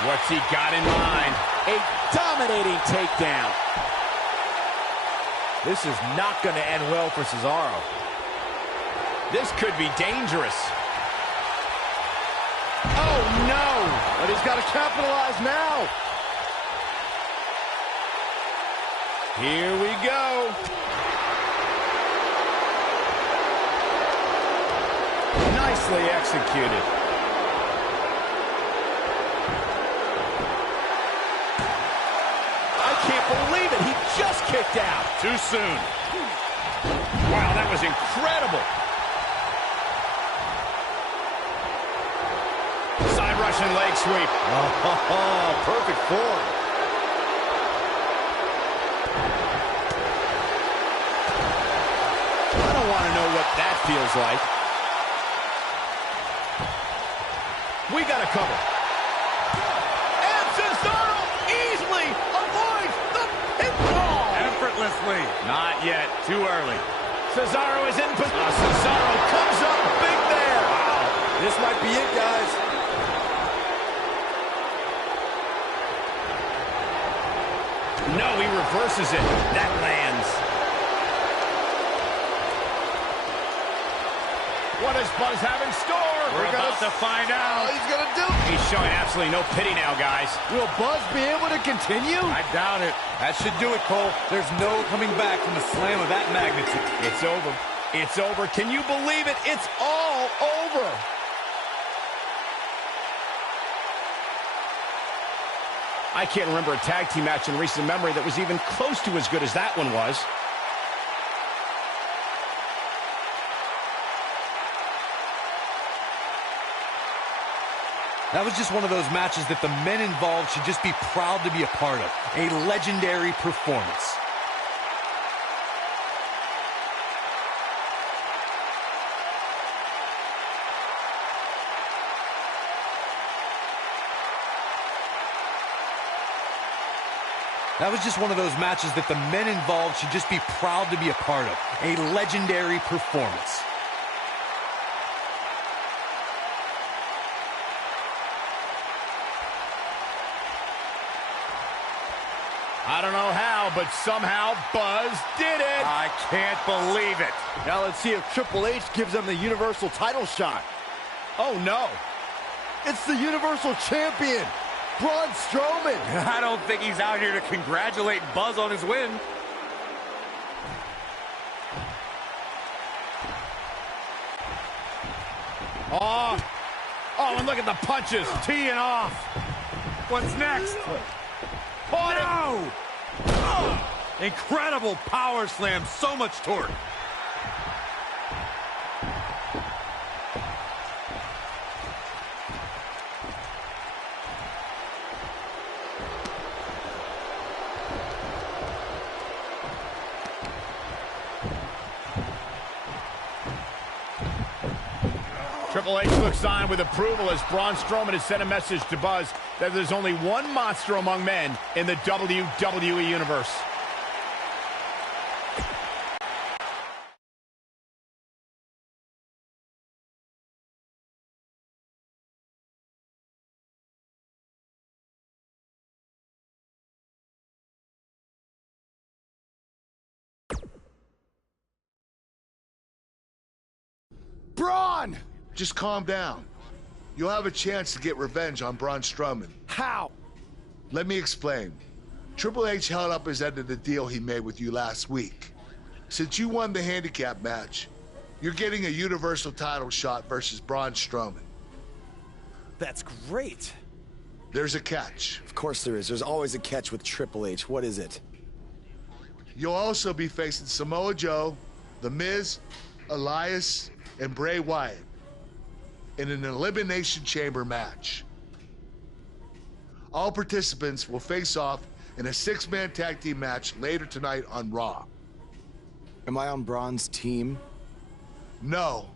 What's he got in mind? A dominating takedown. This is not going to end well for Cesaro. This could be dangerous. Oh, no! But he's got to capitalize now. Here we go. Nicely executed. I can't believe it. He just kicked out. Too soon. Wow, that was incredible. Side Russian leg sweep. Oh, perfect form. I don't want to know what that feels like. We got to cover. And Cesaro easily avoids the pinfall. Effortlessly. Not yet. Too early. Cesaro is in position. Cesaro comes up big there. Wow. This might be it, guys. No, he reverses it. That lands. What does Buzz have in store? We're about to find out. He's going to do it. He's showing absolutely no pity now, guys. Will Buzz be able to continue? I doubt it. That should do it, Cole. There's no coming back from a slam of that magnitude. It's over. It's over. Can you believe it? It's all over. I can't remember a tag team match in recent memory that was even close to as good as that one was. That was just one of those matches that the men involved should just be proud to be a part of. A legendary performance. That was just one of those matches that the men involved should just be proud to be a part of. A legendary performance. I don't know how, but somehow Buzz did it. I can't believe it. Now let's see if Triple H gives them the Universal title shot. Oh, no. It's the Universal Champion, Braun Strowman. I don't think he's out here to congratulate Buzz on his win. Oh, and look at the punches. Teeing off. What's next? No! Incredible power slam. So much torque. Triple H looks on with approval as Braun Strowman has sent a message to Buzz that there's only one monster among men in the WWE Universe. Braun! Just calm down. You'll have a chance to get revenge on Braun Strowman. How? Let me explain. Triple H held up his end of the deal he made with you last week. Since you won the handicap match, you're getting a Universal title shot versus Braun Strowman. That's great. There's a catch. Of course there is. There's always a catch with Triple H. What is it? You'll also be facing Samoa Joe, The Miz, Elias, and Bray Wyatt in an Elimination Chamber match. All participants will face off in a six-man tag team match later tonight on Raw. Am I on Braun's team? No.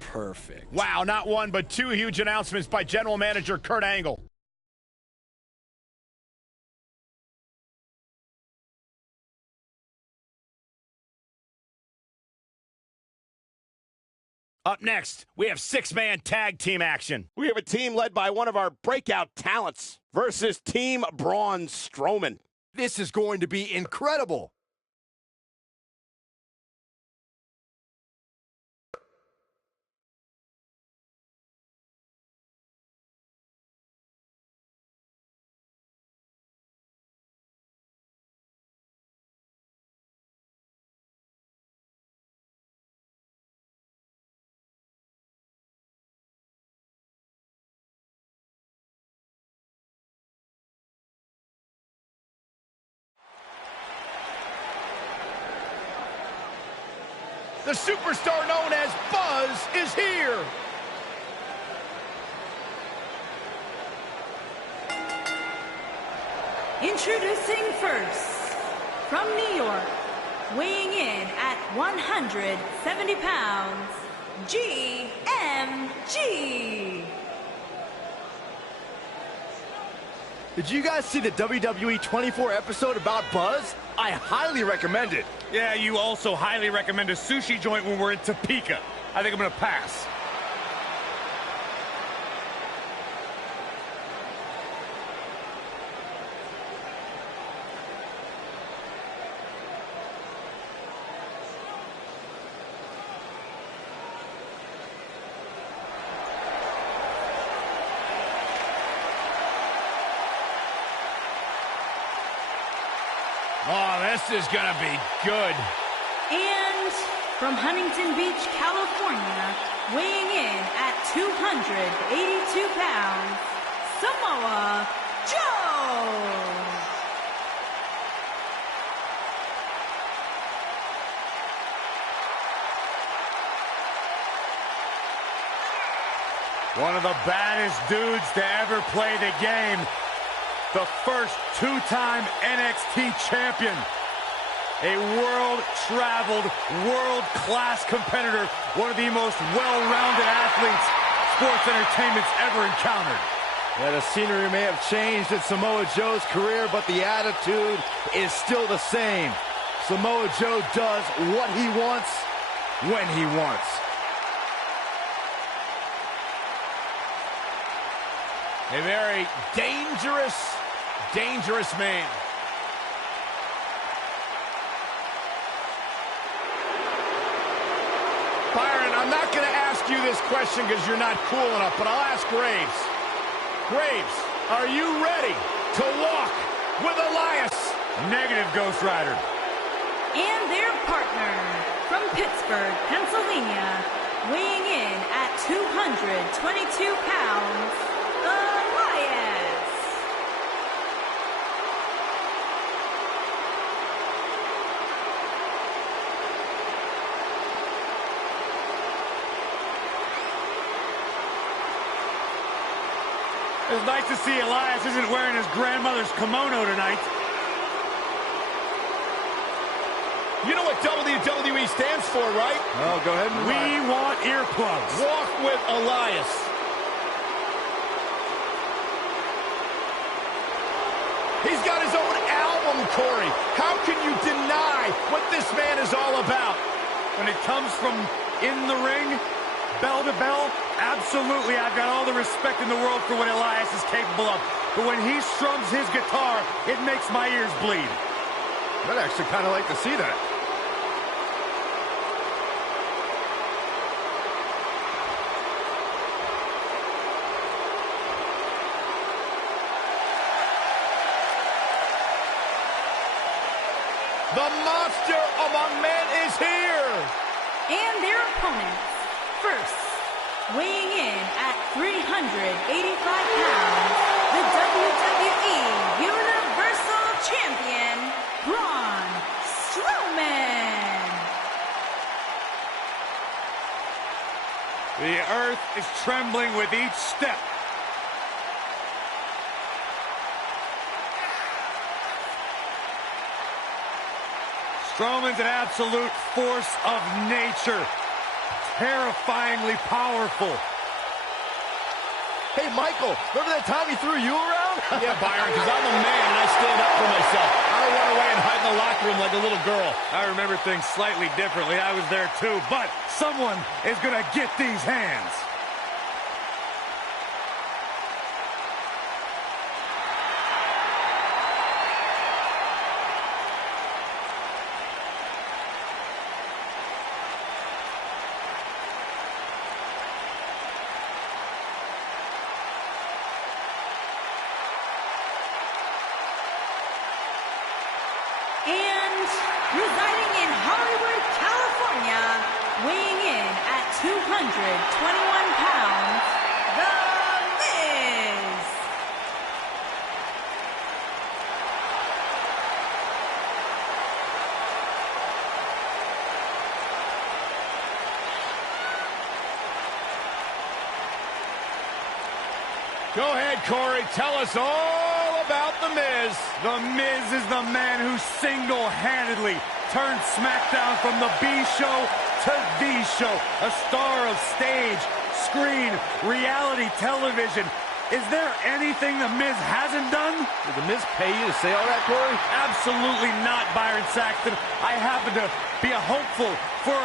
Perfect. Wow, not one, but two huge announcements by General Manager Kurt Angle. Up next, we have six-man tag team action. We have a team led by one of our breakout talents versus Team Braun Strowman. This is going to be incredible. The superstar known as Buzz is here. Introducing first, from New York, weighing in at 170 pounds, GMG. Did you guys see the WWE 24 episode about Buzz? I highly recommend it. Yeah, you also highly recommend a sushi joint when we're in Topeka. I think I'm going to pass. Oh, this is gonna be good. And from Huntington Beach, California, weighing in at 282 pounds, Samoa Joe. One of the baddest dudes to ever play the game. The first two-time NXT champion. A world-traveled, world-class competitor. One of the most well-rounded athletes sports entertainment's ever encountered. Yeah, the scenery may have changed in Samoa Joe's career, but the attitude is still the same. Samoa Joe does what he wants, when he wants. A very dangerous man. Byron, I'm not going to ask you this question because you're not cool enough, but I'll ask Graves. Graves, are you ready to walk with Elias? Negative, Ghost Rider. And their partner, from Pittsburgh, Pennsylvania, weighing in at 222 pounds, Elias. It's nice to see Elias isn't wearing his grandmother's kimono tonight. You know what WWE stands for, right? Oh, go ahead and We want earplugs. Walk with Elias. He's got his own album, Corey. How can you deny what this man is all about? When it comes from in the ring, bell to bell, absolutely, I've got all the respect in the world for what Elias is capable of. But when he strums his guitar, it makes my ears bleed. I'd actually kind of like to see that. The monster among men is here. And their opponents, first, weighing in at 385 pounds, the WWE Universal Champion, Braun Strowman. The earth is trembling with each step. Strowman's an absolute force of nature. Terrifyingly powerful. Hey, Michael, remember that time he threw you around? Yeah, Byron, because I'm a man and I stand up for myself. I don't run away and hide in the locker room like a little girl. I remember things slightly differently. I was there too, but someone is going to get these hands. And residing in Hollywood, California, weighing in at 221 pounds, The Miz. Go ahead, Corey. Tell us all about The Miz. The Miz is the man who single-handedly turned SmackDown from the B show to the show. A star of stage, screen, reality television. Is there anything The Miz hasn't done? Did The Miz pay you to say all that, Corey? Absolutely not, Byron Saxton. I happen to be a hopeful for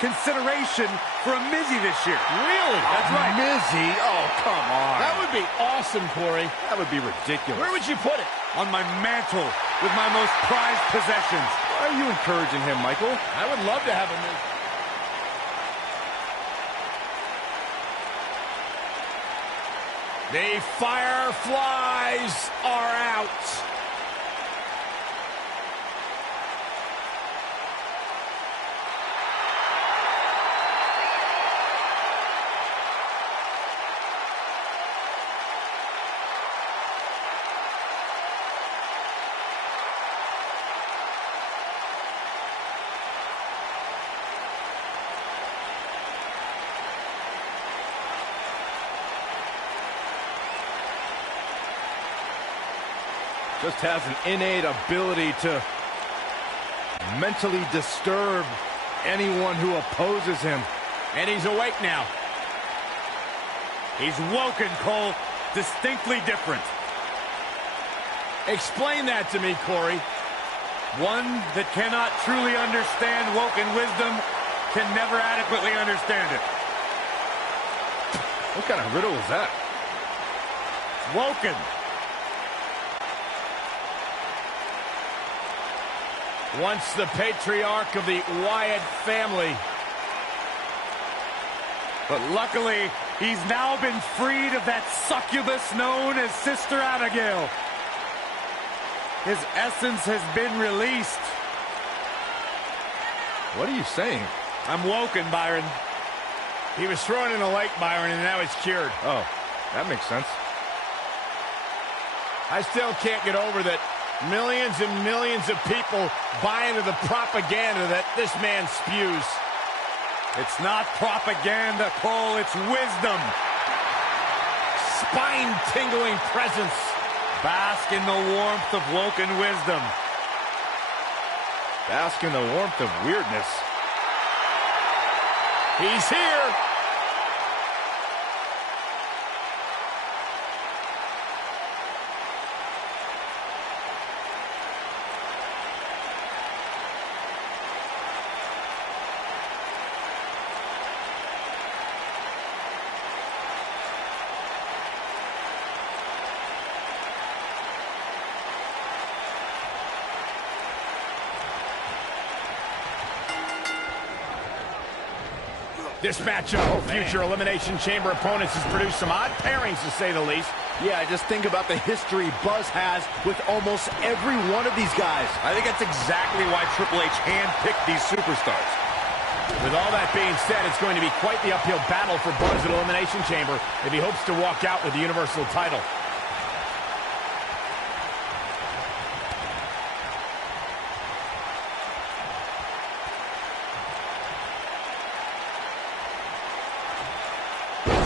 consideration for a Mizzy this year. Really? That's right. Mizzy? Oh, come on. That would be awesome, Corey. That would be ridiculous. Where would you put it? On my mantle with my most prized possessions. Why are you encouraging him, Michael? I would love to have a Miz. The Fireflies are out. Just has an innate ability to mentally disturb anyone who opposes him. And he's awake now. He's woken, Cole. Distinctly different. Explain that to me, Corey. One that cannot truly understand woken wisdom can never adequately understand it. What kind of riddle is that? Woken. Once the patriarch of the Wyatt family. But luckily, he's now been freed of that succubus known as Sister Abigail. His essence has been released. What are you saying? I'm woken, Byron. He was thrown in a lake, Byron, and now he's cured. Oh, that makes sense. I still can't get over that millions and millions of people buy into the propaganda that this man spews. It's not propaganda, Cole. It's wisdom. Spine-tingling presence. Bask in the warmth of woken wisdom. Bask in the warmth of weirdness. He's here. This matchup of future Elimination Chamber opponents has produced some odd pairings, to say the least. Yeah, just think about the history Buzz has with almost every one of these guys. I think that's exactly why Triple H handpicked these superstars. With all that being said, it's going to be quite the uphill battle for Buzz at Elimination Chamber if he hopes to walk out with the Universal title.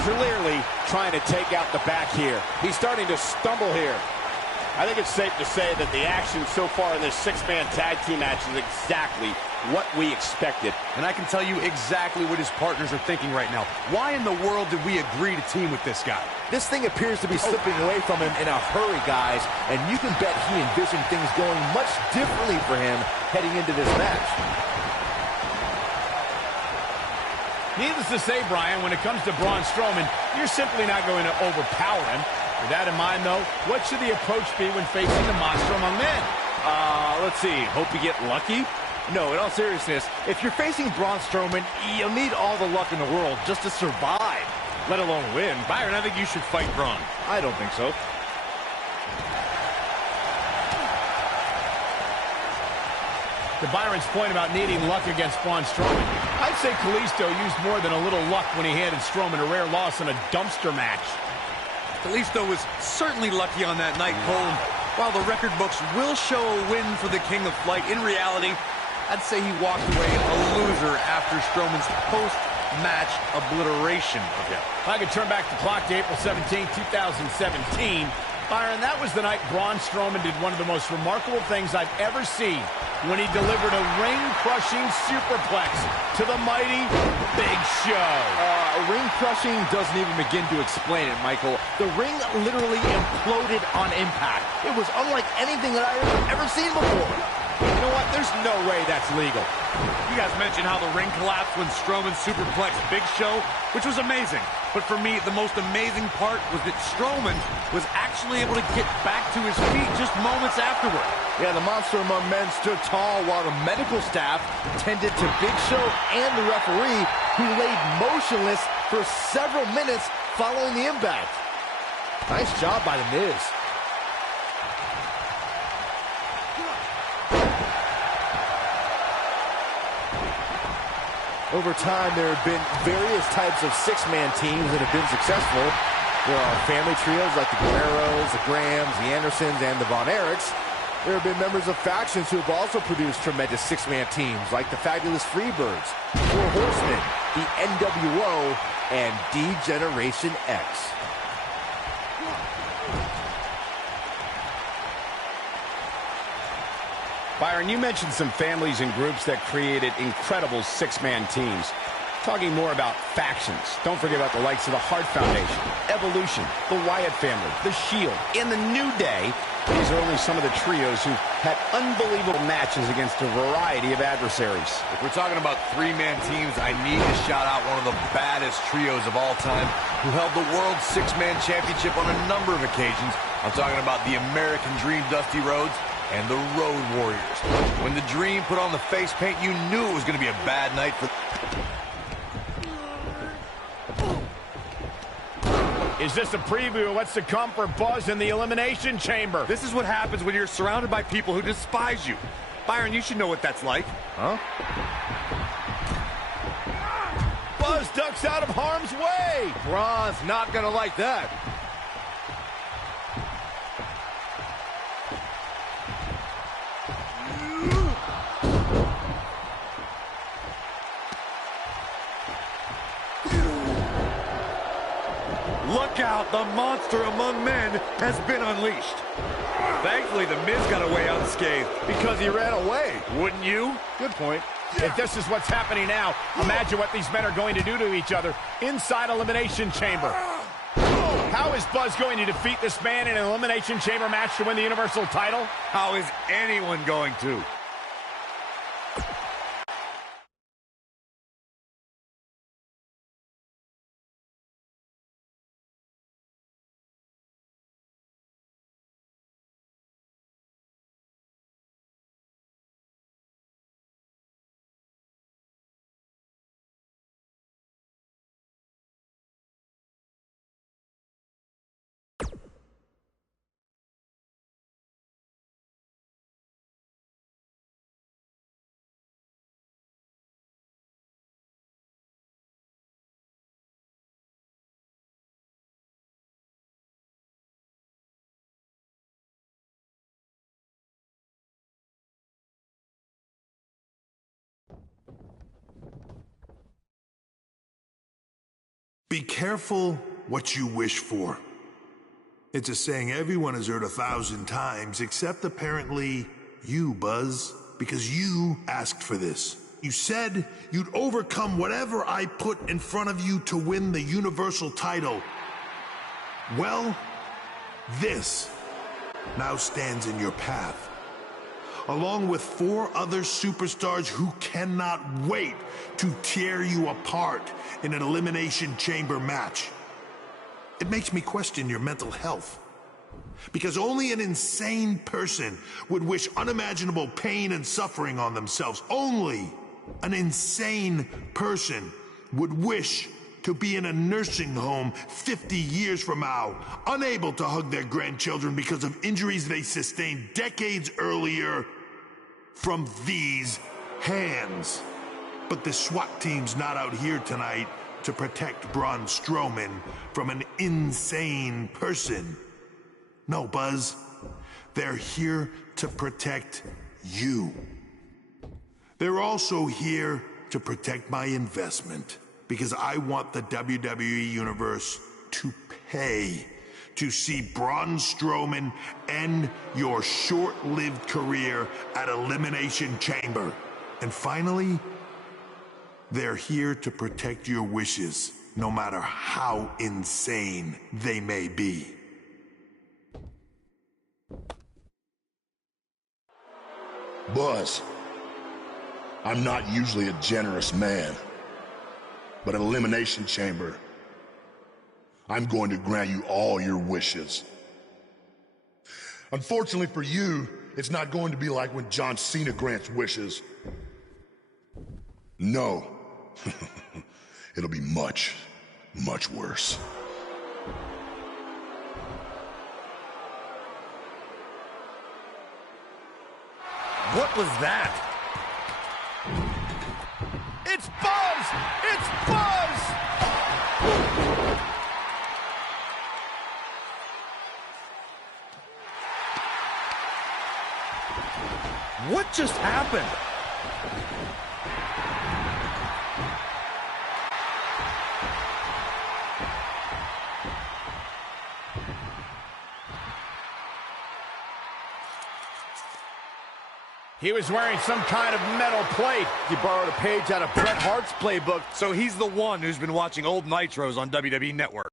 Clearly trying to take out the back here. He's starting to stumble here. I think it's safe to say that the action so far in this six-man tag team match is exactly what we expected. And I can tell you exactly what his partners are thinking right now. Why in the world did we agree to team with this guy? This thing appears to be slipping away from him in a hurry, guys, and you can bet he envisioned things going much differently for him heading into this match. Needless to say, Brian, when it comes to Braun Strowman, you're simply not going to overpower him. With that in mind, though, what should the approach be when facing the monster among men? Let's see. Hope you get lucky? No, in all seriousness, if you're facing Braun Strowman, you'll need all the luck in the world just to survive, Let alone win. Byron, I think you should fight Braun. I don't think so. To Byron's point about needing luck against Braun Strowman, I'd say Kalisto used more than a little luck when he handed Strowman a rare loss in a dumpster match. Kalisto was certainly lucky on that night, Cole. While the record books will show a win for the King of Flight, in reality, I'd say he walked away a loser after Strowman's post-match obliteration of him. If I could turn back the clock to April 17, 2017, Byron, that was the night Braun Strowman did one of the most remarkable things I've ever seen when he delivered a ring-crushing superplex to the mighty Big Show. Ring-crushing doesn't even begin to explain it, Michael. The ring literally imploded on impact. It was unlike anything that I've ever seen before. You know what? There's no way that's legal. You guys mentioned how the ring collapsed when Strowman superplexed Big Show, which was amazing. But for me, the most amazing part was that Strowman was actually able to get back to his feet just moments afterward. Yeah, the monster among men stood tall while the medical staff tended to Big Show and the referee, who laid motionless for several minutes following the impact. Nice job by The Miz. Over time, there have been various types of six-man teams that have been successful. There are family trios like the Guerreros, the Grahams, the Andersons, and the Von Erichs. There have been members of factions who have also produced tremendous six-man teams like the Fabulous Freebirds, Four Horsemen, the NWO, and D-Generation X. Byron, you mentioned some families and groups that created incredible six-man teams. Talking more about factions, don't forget about the likes of the Hart Foundation, Evolution, the Wyatt family, the Shield, and the New Day. These are only some of the trios who had unbelievable matches against a variety of adversaries. If we're talking about three-man teams, I need to shout out one of the baddest trios of all time who held the World Six-Man Championship on a number of occasions. I'm talking about the American Dream, Dusty Rhodes, and the Road Warriors. When the Dream put on the face paint, you knew it was going to be a bad night for... Is this a preview of what's to come for Buzz in the Elimination Chamber? This is what happens when you're surrounded by people who despise you. Byron, you should know what that's like. Huh? Buzz ducks out of harm's way. Braun's not gonna like that. Look out, the monster among men has been unleashed. Thankfully, the Miz got away unscathed. Because he ran away. Wouldn't you? Good point. If this is what's happening now, imagine what these men are going to do to each other inside Elimination Chamber. How is Buzz going to defeat this man in an Elimination Chamber match to win the Universal title? How is anyone going to? Be careful what you wish for. It's a saying everyone has heard 1,000 times, except apparently you, Buzz. because you asked for this. You said you'd overcome whatever I put in front of you to win the Universal title. Well, this now stands in your path, along with 4 other superstars who cannot wait to tear you apart in an Elimination Chamber match. It makes me question your mental health, because only an insane person would wish unimaginable pain and suffering on themselves. Only an insane person would wish to be in a nursing home 50 years from now, unable to hug their grandchildren because of injuries they sustained decades earlier from these hands. But the SWAT team's not out here tonight to protect Braun Strowman from an insane person. No, Buzz. They're here to protect you. They're also here to protect my investment, because I want the WWE Universe to pay to see Braun Strowman end your short-lived career at Elimination Chamber. And finally, they're here to protect your wishes, no matter how insane they may be. Buzz, I'm not usually a generous man, but at Elimination Chamber, I'm going to grant you all your wishes. Unfortunately for you, it's not going to be like when John Cena grants wishes. No. It'll be much, much worse. What was that? It's Buzz! It's Buzz! What just happened? He was wearing some kind of metal plate. He borrowed a page out of Bret Hart's playbook. So he's the one who's been watching old Nitros on WWE Network.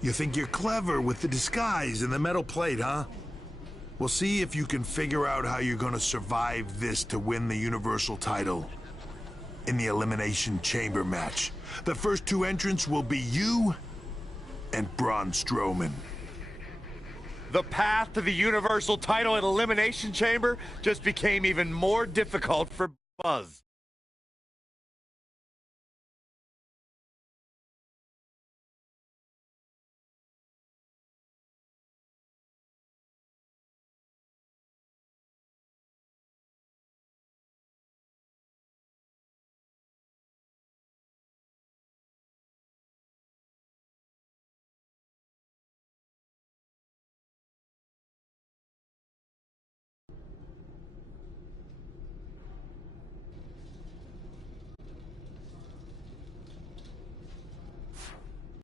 You think you're clever with the disguise and the metal plate, huh? We'll see if you can figure out how you're gonna survive this to win the Universal title in the Elimination Chamber match. The first 2 entrants will be you and Braun Strowman. The path to the Universal title at Elimination Chamber just became even more difficult for Buzz.